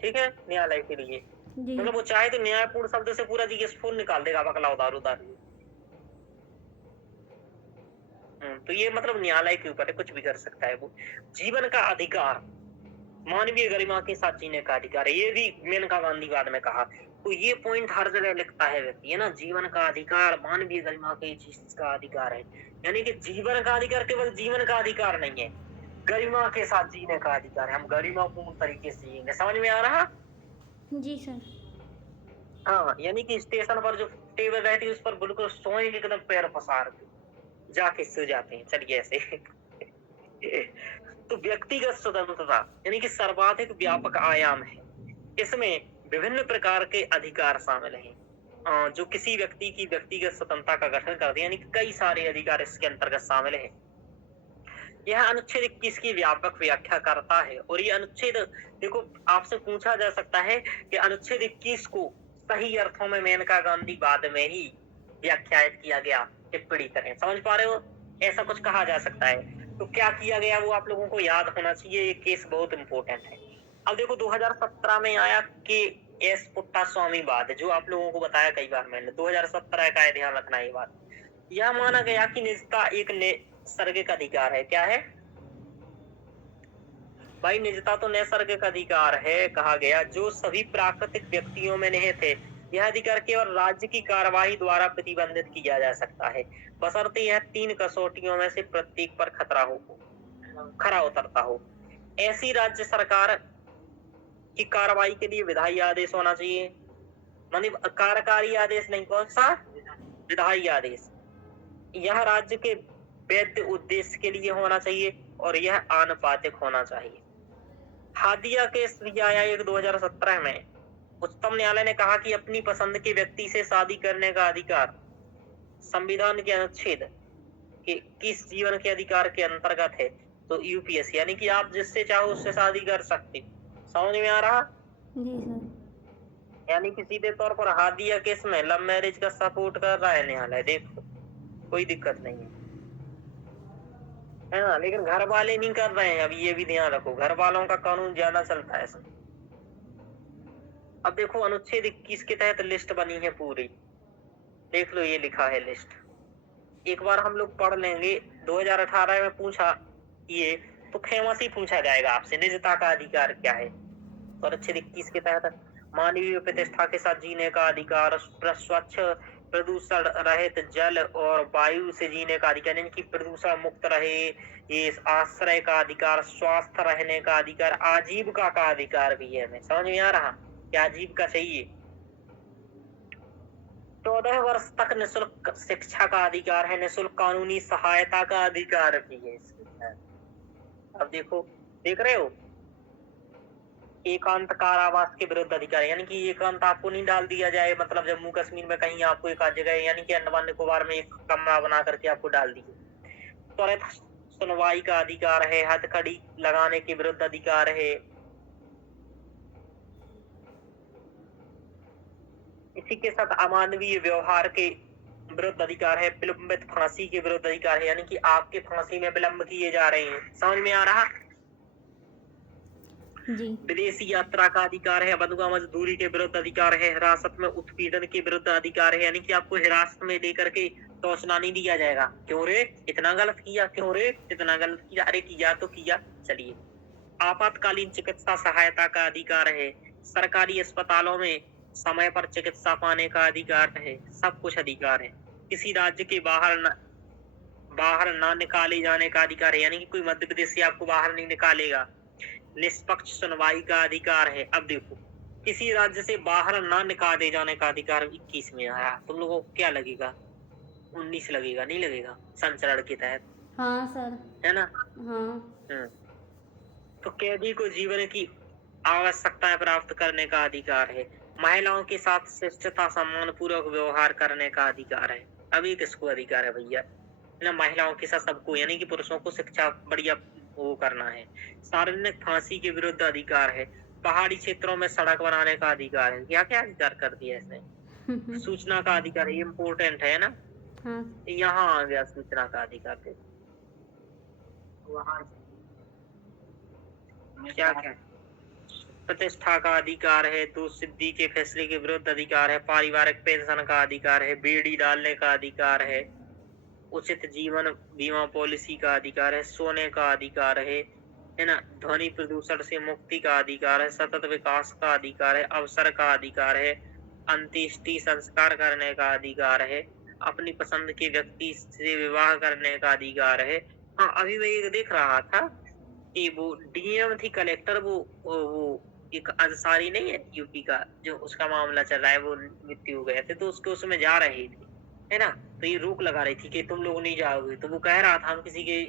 ठीक है, न्यायालय के लिए। जी मतलब वो चाहे तो न्यायपूर्ण शब्द से पूरा GS4 निकाल देगा, बकला उधार उधार। तो ये मतलब न्यायालय के ऊपर है, कुछ भी कर सकता है वो। जीवन का अधिकार, मानवीय गरिमा के साथ जीने का अधिकार है, ये भी मेनका गांधीवाद में कहा। तो ये पॉइंट हर जगह लिखता है व्यक्ति, है ना, जीवन का अधिकार, मानवीय गरिमा के चीज का अधिकार है। यानी कि जीवन का अधिकार केवल जीवन का अधिकार नहीं है, गरिमा के साथ जीने का अधिकार है। हम गरिमापूर्ण तरीके से जिएंगे। समझ में आ रहा? जी सर। हाँ, यानी कि स्टेशन पर जो टेबल रहती है उस पर बिल्कुल सोएंगे एकदम पैर पसार के, जाके सो जाते हैं, चलिए ऐसे। तो व्यक्तिगत स्वतंत्रता यानी कि सर्वाधिक व्यापक आयाम है। इसमें विभिन्न प्रकार के अधिकार शामिल हैं, जो किसी व्यक्ति की व्यक्तिगत स्वतंत्रता का गठन करते हैं, यानी कि कई सारे अधिकार इसके अंतर्गत शामिल हैं। यह अनुच्छेद 21 की व्यापक व्याख्या करता है। और ये अनुच्छेद, देखो, आपसे पूछा जा सकता है कि अनुच्छेद 21 को सही अर्थों में मेनका गांधीवाद में ही व्याख्यायित किया गया, टिप्पणी करें। समझ पा रहे हो? ऐसा कुछ कहा जा सकता है। तो क्या किया गया वो आप लोगों को याद होना चाहिए, ये केस बहुत इंपॉर्टेंट है। अब देखो 2017 में आया कि एस पुट्टास्वामीवाद, जो आप लोगों को बताया कई बार मैंने, 2017 का है, ध्यान रखना ये बात। यह माना गया कि निजता एक नैसर्गिक अधिकार है। क्या है भाई? निजता तो नैसर्गिक अधिकार है, कहा गया, जो सभी प्राकृतिक व्यक्तियों में निहित है। यह अधिकार केवल राज्य की कार्यवाही द्वारा प्रतिबंधित किया जा सकता है, बशर्ते यह 3 कसौटियों में से प्रत्येक पर खरा उतरता हो। ऐसी राज्य सरकार की कार्रवाई के लिए विधायी आदेश होना चाहिए, मतलब कार्यकारी आदेश नहीं, कौन सा? विधायी आदेश। यह राज्य के वैध उद्देश्य के लिए होना चाहिए और यह आनुपातिक होना चाहिए। हादिया केस भी आया एक 2017 में। उच्चतम न्यायालय ने कहा कि अपनी पसंद के व्यक्ति से शादी करने का अधिकार संविधान के अनुच्छेद के किस जीवन के अधिकार के अंतर्गत है? तो यूपीएस, यानी कि आप जिससे चाहो उससे शादी कर सकते। समझ में आ रहा? जी सर। यानी कि सीधे तौर पर हादिया केस में लव मैरिज का सपोर्ट कर रहा है न्यायालय, देखो कोई दिक्कत नहीं है ना। लेकिन घर वाले नहीं कर रहे हैं, अभी ये भी ध्यान रखो, घर वालों का कानून ज्यादा चलता है इसमें। अब देखो अनुच्छेद 21 के तहत लिस्ट बनी है पूरी, देख लो, ये लिखा है लिस्ट, एक बार हम लोग पढ़ लेंगे। 2018 में पूछा ये, तो फेमस ही पूछा जाएगा आपसे, निजता का अधिकार क्या है? तो अनुच्छेद 21 के तहत मानवीय प्रतिष्ठा के साथ जीने का अधिकार, स्वच्छ प्रदूषण रहित जल और वायु से जीने का अधिकार, यानी कि प्रदूषण मुक्त रहे, ये आश्रय का अधिकार, स्वस्थ रहने का अधिकार, आजीविका का अधिकार भी है। हमें समझ में आ रहा क्या आजीविका चाहिए? 14 वर्ष तक निःशुल्क शिक्षा का अधिकार है, निःशुल्क कानूनी सहायता का अधिकार भी है इसके तहत। अब देखो, देख रहे हो, एकांत कारावास के विरुद्ध अधिकार, यानी कि एकांत आपको नहीं डाल दिया जाए, मतलब जम्मू कश्मीर में कहीं आपको एक जगह, यानी कि अंडमान निकोबार में एक कमरा बना करके आपको डाल दिए। त्वरित सुनवाई का अधिकार है, हथकड़ी लगाने के विरुद्ध अधिकार है। इसी के साथ अमानवीय व्यवहार के विरुद्ध अधिकार है, विलंबित फांसी के विरुद्ध अधिकार है, यानी कि आपके फांसी में विलंब किए जा रहे हैं। समझ में आ रहा? जी। विदेशी यात्रा का अधिकार है, बंधुआ मजदूरी के विरुद्ध अधिकार है, हिरासत में उत्पीड़न के विरुद्ध अधिकार है, यानी कि आपको हिरासत में लेकर के तोड़ना नहीं दिया जाएगा। क्यों रे इतना गलत किया, क्यों रे इतना गलत किया, अरे किया तो किया, चलिए। आपातकालीन चिकित्सा सहायता का अधिकार है, सरकारी अस्पतालों में समय पर चिकित्सा पाने का अधिकार है, सब कुछ अधिकार है। किसी राज्य के बाहर ना निकाले जाने का अधिकार है, यानी कि कोई मध्य प्रदेश से आपको बाहर नहीं निकालेगा। निष्पक्ष सुनवाई का अधिकार है। अब देखो, किसी राज्य से बाहर ना निकाले जाने का अधिकार 21 में आया। तुम लोगों को क्या लगेगा? 19 लगेगा, नहीं लगेगा? संचरण के तहत, हाँ सर। है ना? हाँ। तो कैदी को जीवन की आवश्यकताएं प्राप्त करने का अधिकार है। महिलाओं के साथ शिष्टता सम्मान पूर्वक व्यवहार करने का अधिकार है। अभी किसको अधिकार है भैया? ना, महिलाओं के साथ सबको, यानी कि पुरुषों को शिक्षा बढ़िया वो करना है। सार्वजनिक फांसी के विरुद्ध अधिकार है। पहाड़ी क्षेत्रों में सड़क बनाने का अधिकार है। क्या क्या अधिकार कर दिया इसने? सूचना का अधिकार है, इम्पोर्टेंट है ना। हाँ यहाँ आ गया सूचना का अधिकार के वहाँ क्या क्या प्रतिष्ठा का अधिकार है, दोष सिद्धि के फैसले के विरुद्ध अधिकार है, पारिवारिक पेंशन का अधिकार है, बेड़ी डालने का अधिकार है, उचित जीवन बीमा पॉलिसी का अधिकार है, सोने का अधिकार है ना, ध्वनि प्रदूषण से मुक्ति का अधिकार है, सतत विकास का अधिकार है, अवसर का अधिकार है, अंत्येष्टि संस्कार करने का अधिकार है, अपनी पसंद के व्यक्ति से विवाह करने का अधिकार है। हाँ, अभी मैं ये देख रहा था कि वो डीएम थी कलेक्टर, वो एक अंसारी नहीं है यूपी का, जो उसका मामला चल रहा है, वो मृत्यु हो गए थे, तो उसके उसमें जा रहे थे, है ना, तो ये रोक लगा रही थी कि तुम लोग नहीं जाओगे, तो वो कह रहा था हम किसी के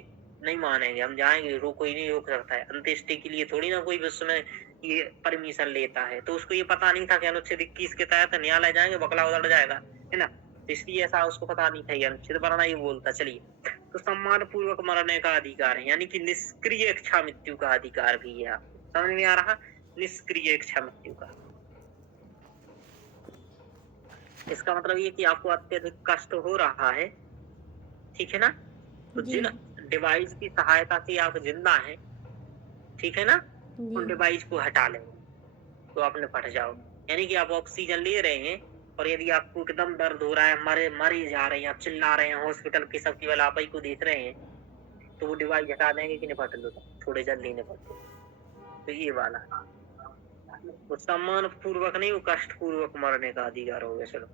नहीं मानेंगे, हम जाएंगे, कोई नहीं रोक सकता है, अंत्येष्टि के लिए थोड़ी ना कोई उसमें ये परमिशन लेता है। तो उसको ये पता नहीं था कि अनुच्छेद 21 के तहत न्यायालय जाएंगे, बकला उधड़ जाएगा, है ना, तो इसलिए ऐसा उसको पता नहीं था ये अनुच्छेद, वरना ये बोलता। चलिए, तो सम्मान पूर्वक मरने का अधिकार है, यानी कि निष्क्रिय इच्छा मृत्यु का अधिकार भी है। समझ में आ रहा? निष्क्रिय इच्छा मृत्यु का, इसका मतलब ये कि आपको अत्यधिक कष्ट हो रहा है, ठीक है ना, तो जी जिन डिवाइस की सहायता से आप जिंदा हैं, ठीक है ना, उन जी डिवाइस को हटा लें तो आप निपट जाओ। यानी कि आप ऑक्सीजन ले रहे हैं और यदि आपको एकदम दर्द हो रहा है, मरे जा रहे हैं, आप चिल्ला रहे हैं, हॉस्पिटल के सब केवल आप ही को देख रहे हैं, तो वो डिवाइस हटा देंगे कि निपट लो, थोड़े जल्दी निपट लो। तो ये वाला वो सम्मान पूर्वक नहीं, वो कष्ट पूर्वक मरने का अधिकार हो गया। चलो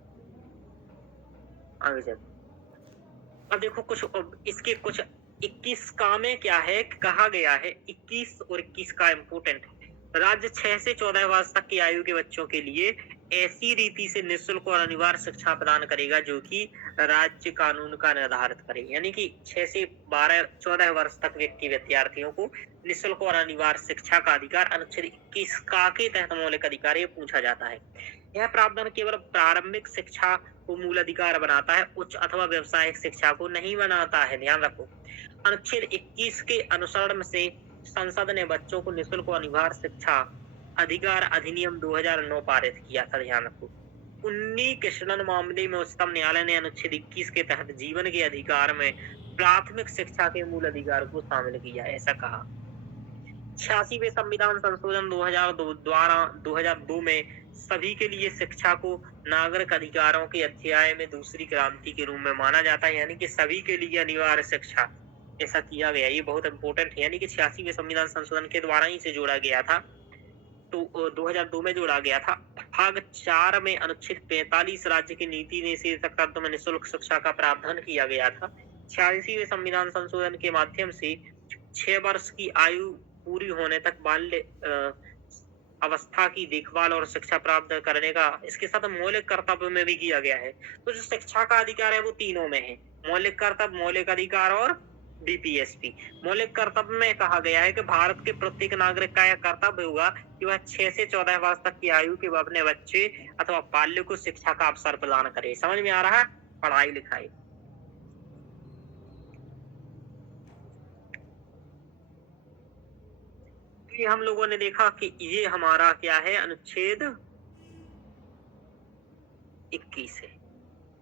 आगे चलो। अब देखो कुछ, अब इसके कुछ 21 का में क्या है, कहा गया है 21 और 21 का इम्पोर्टेंट है। राज्य 6 से 14 वर्ष तक की आयु के बच्चों के लिए ऐसी रीति से निःशुल्क और अनिवार्य शिक्षा प्रदान करेगा जो कि राज्य कानून का निर्धारित करे। यानी कि 6 से 14 वर्ष तक व्यक्ति विद्यार्थियों को निःशुल्क और अनिवार्य शिक्षा का अधिकार अनुच्छेद 21 का के तहत मौलिक अधिकार ये पूछा जाता है। यह प्रावधान केवल प्रारंभिक शिक्षा को मूल अधिकार बनाता है, उच्च अथवा व्यावसायिक शिक्षा को नहीं बनाता है, ध्यान रखो। अनुच्छेद 21 के अनुसरण से संसद ने बच्चों को निःशुल्क और अनिवार्य शिक्षा अधिकार अधिनियम 2009 पारित किया था, ध्यान रखो। उन्नी कृष्णन मामले में उच्चतम न्यायालय ने अनुच्छेद 21 के तहत जीवन के अधिकार में प्राथमिक शिक्षा के मूल अधिकार को शामिल किया, ऐसा कहा। 86वें संविधान संशोधन 2002 द्वारा 2002 में सभी के लिए शिक्षा को नागरिक अधिकारों के अध्याय में दूसरी क्रांति के रूप में माना जाता है, यानी कि सभी के लिए अनिवार्य शिक्षा, ऐसा किया गया। ये बहुत इंपॉर्टेंट है, यानी कि 86वें संविधान संशोधन के द्वारा ही से जोड़ा गया था, तो 2002 में जोड़ा गया था। भाग 4 में अनुच्छेद 45 राज्य की नीति निषेधक तत्व में निःशुल्क शिक्षा का प्रावधान किया गया था। 86वें संविधान संशोधन के माध्यम से 6 वर्ष की आयु पूरी होने तक बाल्य अवस्था की देखभाल और शिक्षा प्राप्त करने का इसके साथ मौलिक कर्तव्य में भी किया गया है। तो जो शिक्षा का अधिकार है वो तीनों में है, मौलिक कर्तव्य, मौलिक अधिकार और बीपीएसपी। मौलिक कर्तव्य में कहा गया है कि भारत के प्रत्येक नागरिक का यह कर्तव्य होगा कि वह 6 से 14 वर्ष तक की आयु के अपने बच्चे अथवा बाल्य को शिक्षा का अवसर प्रदान करे। समझ में आ रहा है? पढ़ाई लिखाई। ये हम लोगों ने देखा कि ये हमारा क्या है, अनुच्छेद 21 है।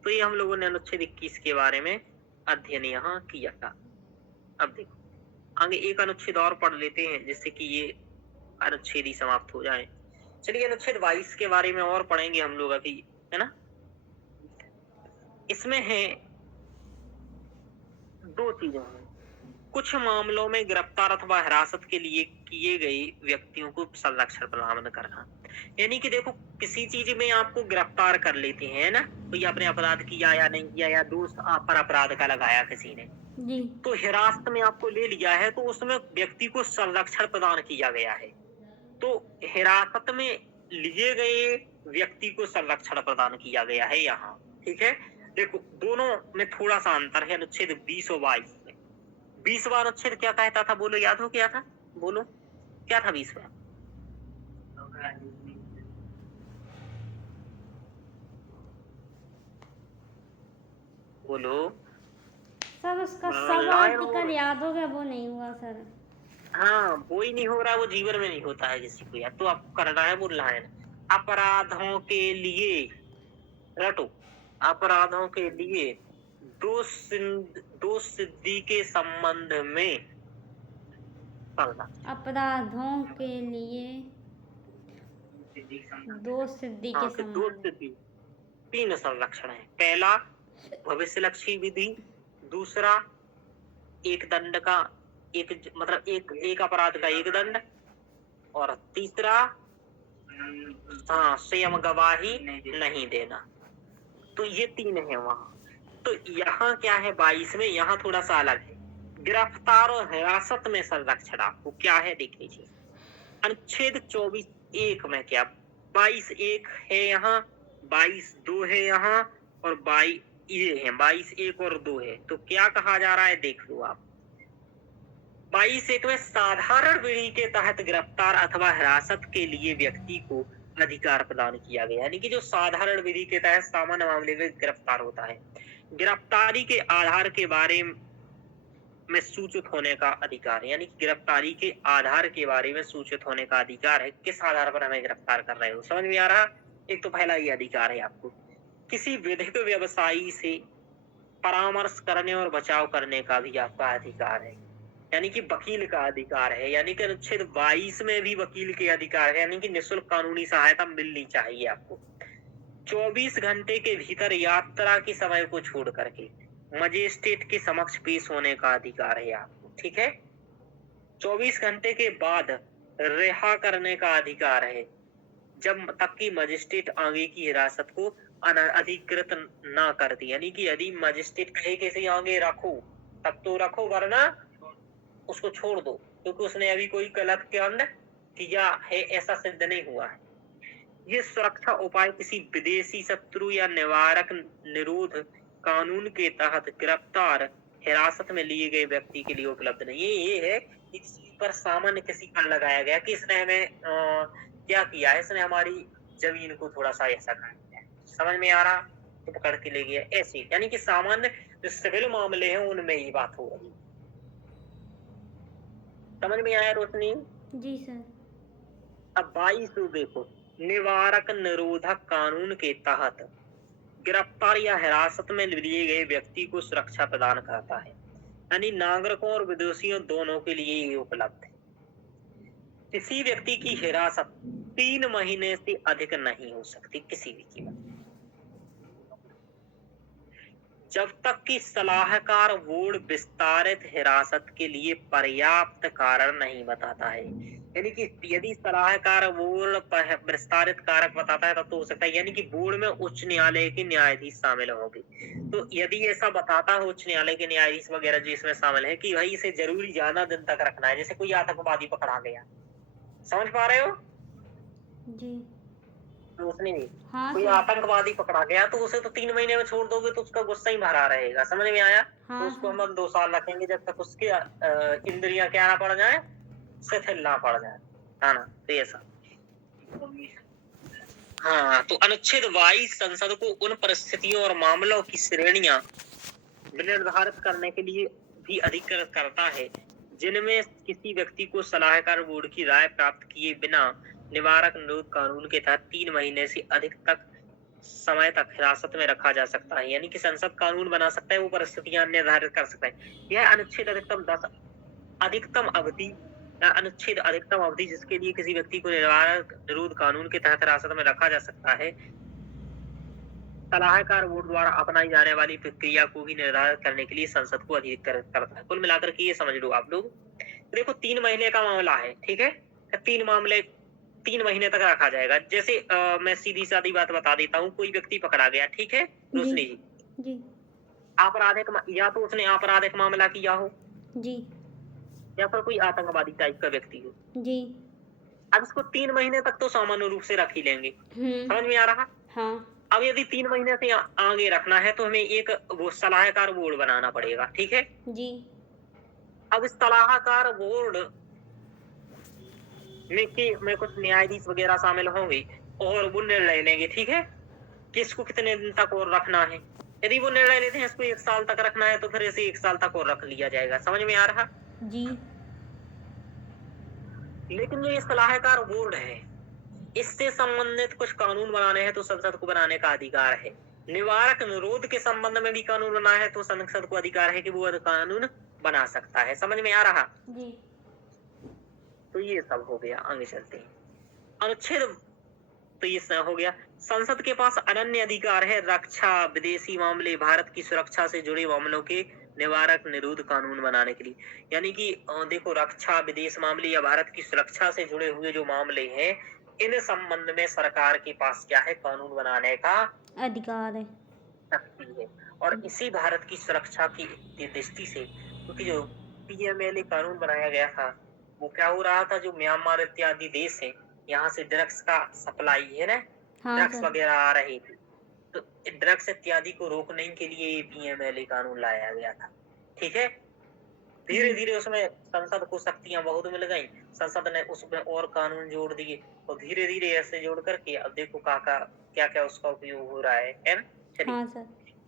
तो ये हम लोगों ने अनुच्छेद 21 के बारे में अध्ययन यहाँ किया था। अब देखो आगे एक अनुच्छेद और पढ़ लेते हैं जिससे कि ये अनुच्छेद ही समाप्त हो जाए। चलिए अनुच्छेद 22 के बारे में और पढ़ेंगे हम लोग अभी, है ना। इसमें है दो चीजें हैं। कुछ मामलों में गिरफ्तार अथवा हिरासत के लिए किए गए व्यक्तियों को संरक्षण प्रदान करना, यानी कि देखो किसी चीज में आपको गिरफ्तार कर लेते हैं ना, कोई आपने अपराध किया या नहीं किया या दोष आप पर अपराध का लगाया किसी ने, जी तो हिरासत में आपको ले लिया है, तो उसमें व्यक्ति को संरक्षण प्रदान किया गया है। तो हिरासत में लिए गए व्यक्ति को संरक्षण प्रदान किया गया है यहाँ, ठीक है। देखो दोनों में थोड़ा सा अंतर है अनुच्छेद 20 और 22 में। 20वां अनुच्छेद क्या कहता था, बोलो, याद हो क्या था, बोलो क्या था 20वां? बोलो सर, उसका सब आर्टिकल याद हो गया, वो नहीं हुआ सर। हाँ, वो ही नहीं हो रहा, वो जीवन में नहीं होता है किसी को यार, तो आपको करना है वो लाइन। अपराधों के लिए रटो, अपराधों के लिए दो सिद्धि के संबंध में संरक्षण। अपराधों के लिए दो सिद्धि के हाँ, कि दो संबंध। सिद्धि, तीन संरक्षण है। पहला भविष्यलक्षी विधि, दूसरा एक दंड का मतलब एक अपराध का एक दंड, और तीसरा स्वयं गवाही नहीं देना। तो ये तीन है वहां। तो यहाँ क्या है 22 में, यहाँ थोड़ा सा अलग है। गिरफ्तार और हिरासत में संरक्षण आपको क्या है देख लीजिए। अनुच्छेद 24(1) में क्या 22(1) है यहाँ, 22(2) है यहाँ, और 22 ये है, 22(1) और 2 है। तो क्या कहा जा रहा है देख लो आप। 22(1) में साधारण विधि के तहत गिरफ्तार अथवा हिरासत के लिए व्यक्ति को अधिकार प्रदान किया गया, यानी कि जो साधारण विधि के तहत सामान्य मामले में गिरफ्तार होता है, गिरफ्तारी के आधार के बारे में सूचित होने का अधिकार है। यानी कि गिरफ्तारी के आधार के बारे में सूचित होने का अधिकार है। किस आधार पर हमें गिरफ्तार कर रहे हो, समझ में आ रहा। एक तो पहला ये अधिकार है आपको किसी विधिक व्यवसायी से परामर्श करने और बचाव करने का भी आपका अधिकार है, यानी कि वकील का अधिकार है। यानी कि अनुच्छेद 22 में भी वकील के अधिकार है, यानी कि निःशुल्क कानूनी सहायता मिलनी चाहिए आपको। 24 घंटे के भीतर यात्रा के समय को छोड़ करके मजिस्ट्रेट के समक्ष पेश होने का अधिकार है आपको, ठीक है। 24 घंटे के बाद रिहा करने का अधिकार है, जब तक कि मजिस्ट्रेट आगे की हिरासत को अनधिकृत ना कर दी। यानी कि यदि मजिस्ट्रेट कहे कि इसे आगे रखो तब तो रखो, वरना उसको छोड़ दो, क्योंकि उसने अभी कोई गलत कांड किया है ऐसा सिद्ध नहीं हुआ है। ये सुरक्षा उपाय किसी विदेशी शत्रु या निवारक निरोध कानून के तहत गिरफ्तार हिरासत में लिए गए व्यक्ति के लिए उपलब्ध नहीं है। ये है कि किसी पर सामान्य किसी पर लगाया गया कि इसने हमें क्या किया है, इसने हमारी जमीन को थोड़ा सा ऐसा कर दिया, समझ में आ रहा, तो पकड़ के ले गया ऐसे। यानी कि सामान्य जो सिविल मामले हैं उनमें ही बात हो रही। समझ में आया रोशनी? जी सर। अब 22 देखो, निवारक निरोधक कानून के तहत गिरफ्तार या हिरासत में लिए गए व्यक्ति को सुरक्षा प्रदान करता है, यानी नागरिकों और विदेशियों दोनों के लिए ये उपलब्ध है। किसी व्यक्ति की हिरासत 3 महीने से अधिक नहीं हो सकती किसी भी कीमत, जब तक कि सलाहकार बोर्ड विस्तारित हिरासत के लिए पर्याप्त कारण नहीं बताता है। यानी कि यदि सलाहकार बोर्ड विस्तारित कारक बताता है तब तो हो सकता है, यानी कि बोर्ड में उच्च न्यायालय के न्यायाधीश शामिल होंगे। तो यदि ऐसा बताता है उच्च न्यायालय के न्यायाधीश वगैरह जो इसमें शामिल है कि भाई इसे जरूरी ज्यादा दिन तक रखना है, जैसे कोई आतंकवादी पकड़ा गया, समझ पा रहे हो जी उसने हाँ कोई सर। आतंकवादी पकड़ा गया तो उसे तो 3 महीने में छोड़ दोगे तो उसका गुस्सा ही भरा रहेगा, समझ में आया। हाँ तो उसको सर। हम 2 साल रखेंगे जब तक उसके इंद्रियां क्या ना पड़ जाए, शिथिल ना पड़ जाए, है ना। तो ऐसा हाँ, तो अनुच्छेद 22 संसद को उन परिस्थितियों और मामलों की श्रेणियां निर्धारित करने के लिए भी अधिकृत करता है जिनमें किसी व्यक्ति को सलाहकार बोर्ड की राय प्राप्त किए बिना निवारक निरोध कानून के तहत 3 महीने से अधिक तक समय तक हिरासत में रखा जा सकता है। यानी कि संसद कानून बना सकता है, वो परिस्थितियां निर्धारित कर सकता है। यह अनुच्छेद अधिकतम अवधि या अनुच्छेद अधिकतम अवधि जिसके लिए किसी व्यक्ति को निवारक निरोध कानून के तहत हिरासत में रखा जा सकता है, सलाहकार बोर्ड द्वारा अपनाई जाने वाली प्रक्रिया को भी निर्धारित करने के लिए संसद को अधिकृत करता है। कुल मिलाकर के ये समझ लो आप लोग। देखो 3 महीने का मामला है, ठीक है, 3 महीने तक रखा जाएगा। जैसे मैं सीधी सादी बात बता देता हूँ, कोई व्यक्ति पकड़ा गया, ठीक है रोशनी जी, जी आपराधिक या तो उसने आपराधिक मामला किया हो जी या फिर कोई आतंकवादी टाइप का व्यक्ति हो। जी। अब इसको 3 महीने तक तो सामान्य रूप से रख ही लेंगे, समझ में आ रहा। हाँ अब यदि 3 महीने से आगे रखना है तो हमें एक वो सलाहकार बोर्ड बनाना पड़ेगा, ठीक है जी। अब इस सलाहकार बोर्ड में कुछ न्यायाधीश वगैरह शामिल होंगे और वो निर्णय लेंगे, ठीक है, कि इसको कितने दिन तक और रखना है। यदि वो निर्णय लेते हैं इसको 1 साल तक रखना है तो फिर इसे 1 साल तक और रख लिया जाएगा, समझ में आ रहा। जी। लेकिन जो ये सलाहकार बोर्ड है इससे संबंधित कुछ कानून बनाने हैं तो संसद को बनाने का अधिकार है। निवारक निरोध के संबंध में भी कानून बना है, तो संसद को अधिकार है कि वो कानून बना सकता है। समझ में आ रहा? जी। तो ये सब हो गया, आगे चलते हैं। अनुच्छेद तो ये हो गया। संसद के पास अनन्य अधिकार है रक्षा, विदेशी मामले, भारत की सुरक्षा से जुड़े मामलों के निवारक निरोध कानून बनाने के लिए। यानी कि देखो, रक्षा, विदेश मामले या भारत की सुरक्षा से जुड़े हुए जो मामले हैं, इन संबंध में सरकार के पास क्या है? कानून बनाने का अधिकार है। शक्ति है। और इसी भारत की सुरक्षा की दृष्टि से, क्योंकि जो पीएमएलए कानून बनाया गया था, वो क्या हो रहा था, जो म्यांमार इत्यादि देश है, यहाँ से ड्रग्स का सप्लाई है ना, हाँ ड्रग्स सर। वगैरह आ रही थी, तो ड्रग्स इत्यादि को रोकने के लिए ये पीएमएलए कानून लाया गया था। ठीक है। धीरे धीरे उसमें संसद को शक्तियां बहुत मिल गई, संसद ने उसमें और कानून जोड़ दिए, और धीरे धीरे ऐसे जोड़ करके अब देखो काका क्या क्या उसका उपयोग हो रहा है ना? चलिए। हाँ सर।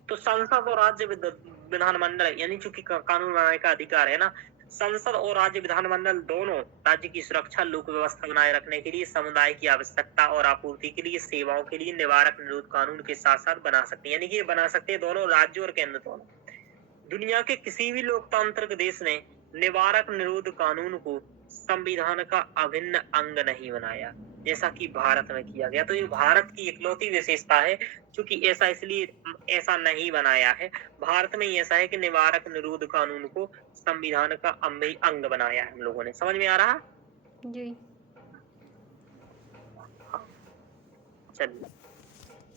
तो संसद और राज्य विधानमंडल, यानी चूंकि कानून बनाने का अधिकार है ना, संसद और राज्य विधानमंडल दोनों राज्य की सुरक्षा, लोक व्यवस्था बनाए रखने के लिए, समुदाय की आवश्यकता और आपूर्ति के लिए, सेवाओं के लिए निवारक निरोध कानून के साथ साथ बना सकते हैं। यानी कि ये बना सकते हैं दोनों, राज्य और केंद्र दोनों। दुनिया के किसी भी लोकतांत्रिक देश ने निवारक निरोध कानून को संविधान का अभिन्न अंग नहीं बनाया, जैसा कि भारत में किया गया। तो ये भारत की इकलौती विशेषता है, क्योंकि ऐसा इसलिए ऐसा नहीं बनाया है, भारत में ही ऐसा है कि निवारक निरोध कानून को संविधान का अंग बनाया है हम लोगों ने। समझ में आ रहा? जी। चलिए,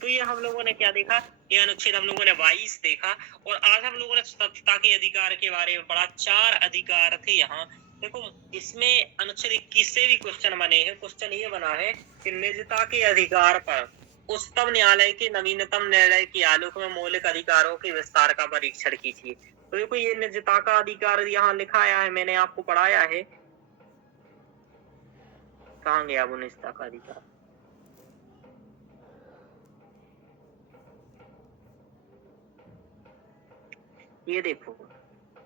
तो ये हम लोगों ने क्या देखा? ये अनुच्छेद हम लोगों ने 22 देखा, और आज हम लोगों ने स्वतंत्रता के अधिकार के बारे में पढ़ा। 4 अधिकार थे यहाँ। देखो, इसमें अनुच्छेद 21 से भी क्वेश्चन बने हैं। क्वेश्चन ये बना है कि निजता के अधिकार पर उच्चतम न्यायालय के नवीनतम निर्णय के आलोक में मौलिक अधिकारों के विस्तार का परीक्षण कीजिए। तो देखो, ये निजता का अधिकार यहाँ लिखा आया है, मैंने आपको पढ़ाया है। कहाँ गया वो निजता का अधिकार? ये देखो,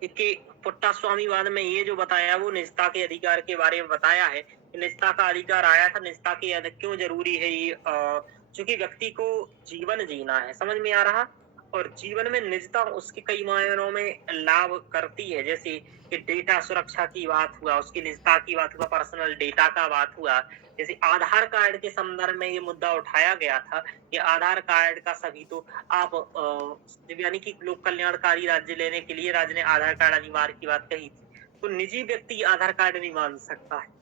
कि पुट्टा स्वामीवाद में ये जो बताया, वो निजता के अधिकार के बारे में बताया है कि निजता का अधिकार आया था। निजता के क्यों जरूरी है ये? चूंकि व्यक्ति को जीवन जीना है। समझ में आ रहा? और जीवन में निजता उसके कई मायनों में लाभ करती है, जैसे कि डेटा सुरक्षा की बात हुआ, उसकी निजता की बात हुआ, पर्सनल डेटा का बात हुआ। जैसे आधार कार्ड के संदर्भ में ये मुद्दा उठाया गया था कि आधार कार्ड का सभी तो आप यानी कि लोक कल्याणकारी राज्य लेने के लिए राज्य ने आधार कार्ड अनिवार्य की बात कही थी, तो निजी व्यक्ति आधार कार्ड नहीं मान सकता है।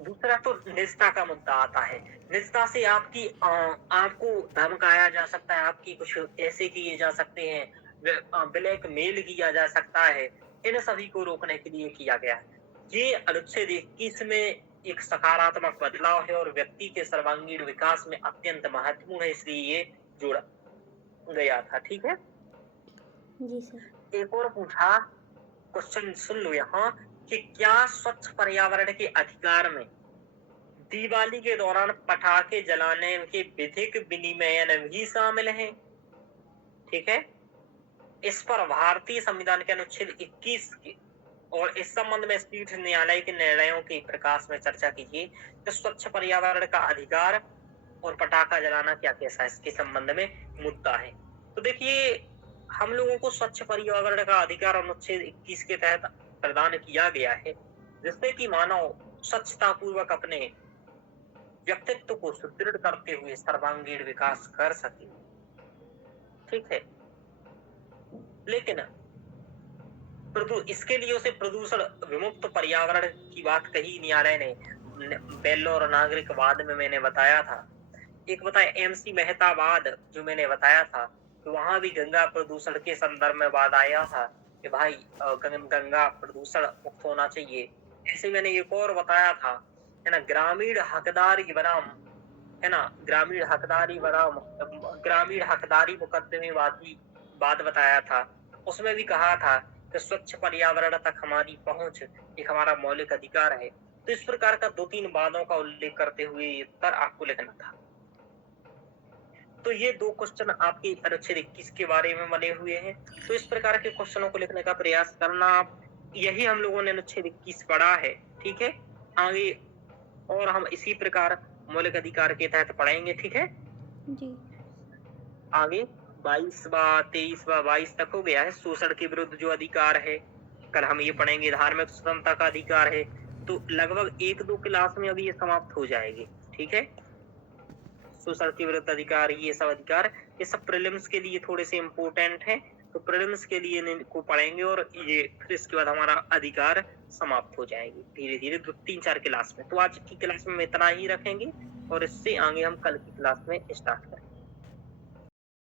दूसरा तो निजता का मुद्दा आता है। निजता से आपको धमकाया जा सकता है, आपकी कुछ ऐसे किए जा सकते हैं, ब्लैकमेल किया जा सकता है। इन सभी को रोकने के लिए किया गया है। ये अनुच्छेद 21 में एक सकारात्मक बदलाव है और व्यक्ति के सर्वांगीण विकास में अत्यंत महत्वपूर्ण है, इसलिए ये जोड़ा गया था। ठीक है जी सर। एक और पूछा क्वेश्चन, सुन लो यहाँ, कि क्या स्वच्छ पर्यावरण के अधिकार में दिवाली के दौरान पटाखे जलाने के विधिक विनिमयन भी शामिल है? ठीक है। इस पर भारतीय संविधान के अनुच्छेद 21 के और इस संबंध में शीर्ष न्यायालय के निर्णयों के प्रकाश में चर्चा कीजिए कि स्वच्छ पर्यावरण का अधिकार और पटाखा जलाना क्या कैसा इसके संबंध में मुद्दा है। तो देखिए, हम लोगों को स्वच्छ पर्यावरण का अधिकार अनुच्छेद 21 के तहत प्रदान किया गया है, जिससे कि मानव स्वच्छता पूर्वक अपने व्यक्तित्व को सुदृढ़ करते हुए सर्वांगीण विकास कर सके। ठीक है। लेकिन इसके लिए उसे प्रदूषण विमुक्त पर्यावरण की बात कही न्यायालय ने। बेल्लोर नागरिकवाद में मैंने बताया था, एक बताया एमसी मेहतावाद जो मैंने बताया था, तो वहां भी गंगा प्रदूषण के संदर्भ में बात आया था कि भाई गंगा प्रदूषण मुक्त होना चाहिए। ऐसे मैंने एक और बताया था, है ना, ग्रामीण हकदारी बनाम, है ना, ग्रामीण हकदारी मुकदमे बात बताया था। उसमें भी कहा था कि स्वच्छ पर्यावरण तक हमारी पहुंच एक हमारा मौलिक अधिकार है। तो इस प्रकार का 2-3 वादों का उल्लेख करते हुए उत्तर आपको लिखना था। तो ये 2 क्वेश्चन आपके अनुच्छेद 21 के बारे में बने हुए हैं। तो इस प्रकार के क्वेश्चनों को लिखने का प्रयास करना। यही हम लोगों ने अनुच्छेद 21 पढ़ा है। ठीक है। आगे और हम इसी प्रकार मौलिक अधिकार के तहत पढ़ेंगे, ठीक है। जी। आगे 22वां 23वां 22 तक हो गया है शोषण के विरुद्ध जो अधिकार है। कल हम ये पढ़ेंगे धार्मिक स्वतंत्रता का अधिकार है। तो लगभग 1-2 क्लास में अभी ये समाप्त हो जाएगी, ठीक है। शोषण के विरुद्ध अधिकार, ये सब अधिकार, ये सब प्रीलिम्स के लिए थोड़े से इम्पोर्टेंट हैं। तो प्रीलिम्स के लिए इनको पढ़ेंगे और ये फिर इसके बाद हमारा अधिकार समाप्त हो जाएंगे धीरे धीरे 3-4 क्लास में। तो आज की क्लास में इतना ही रखेंगे और इससे आगे हम कल की क्लास में स्टार्ट करेंगे।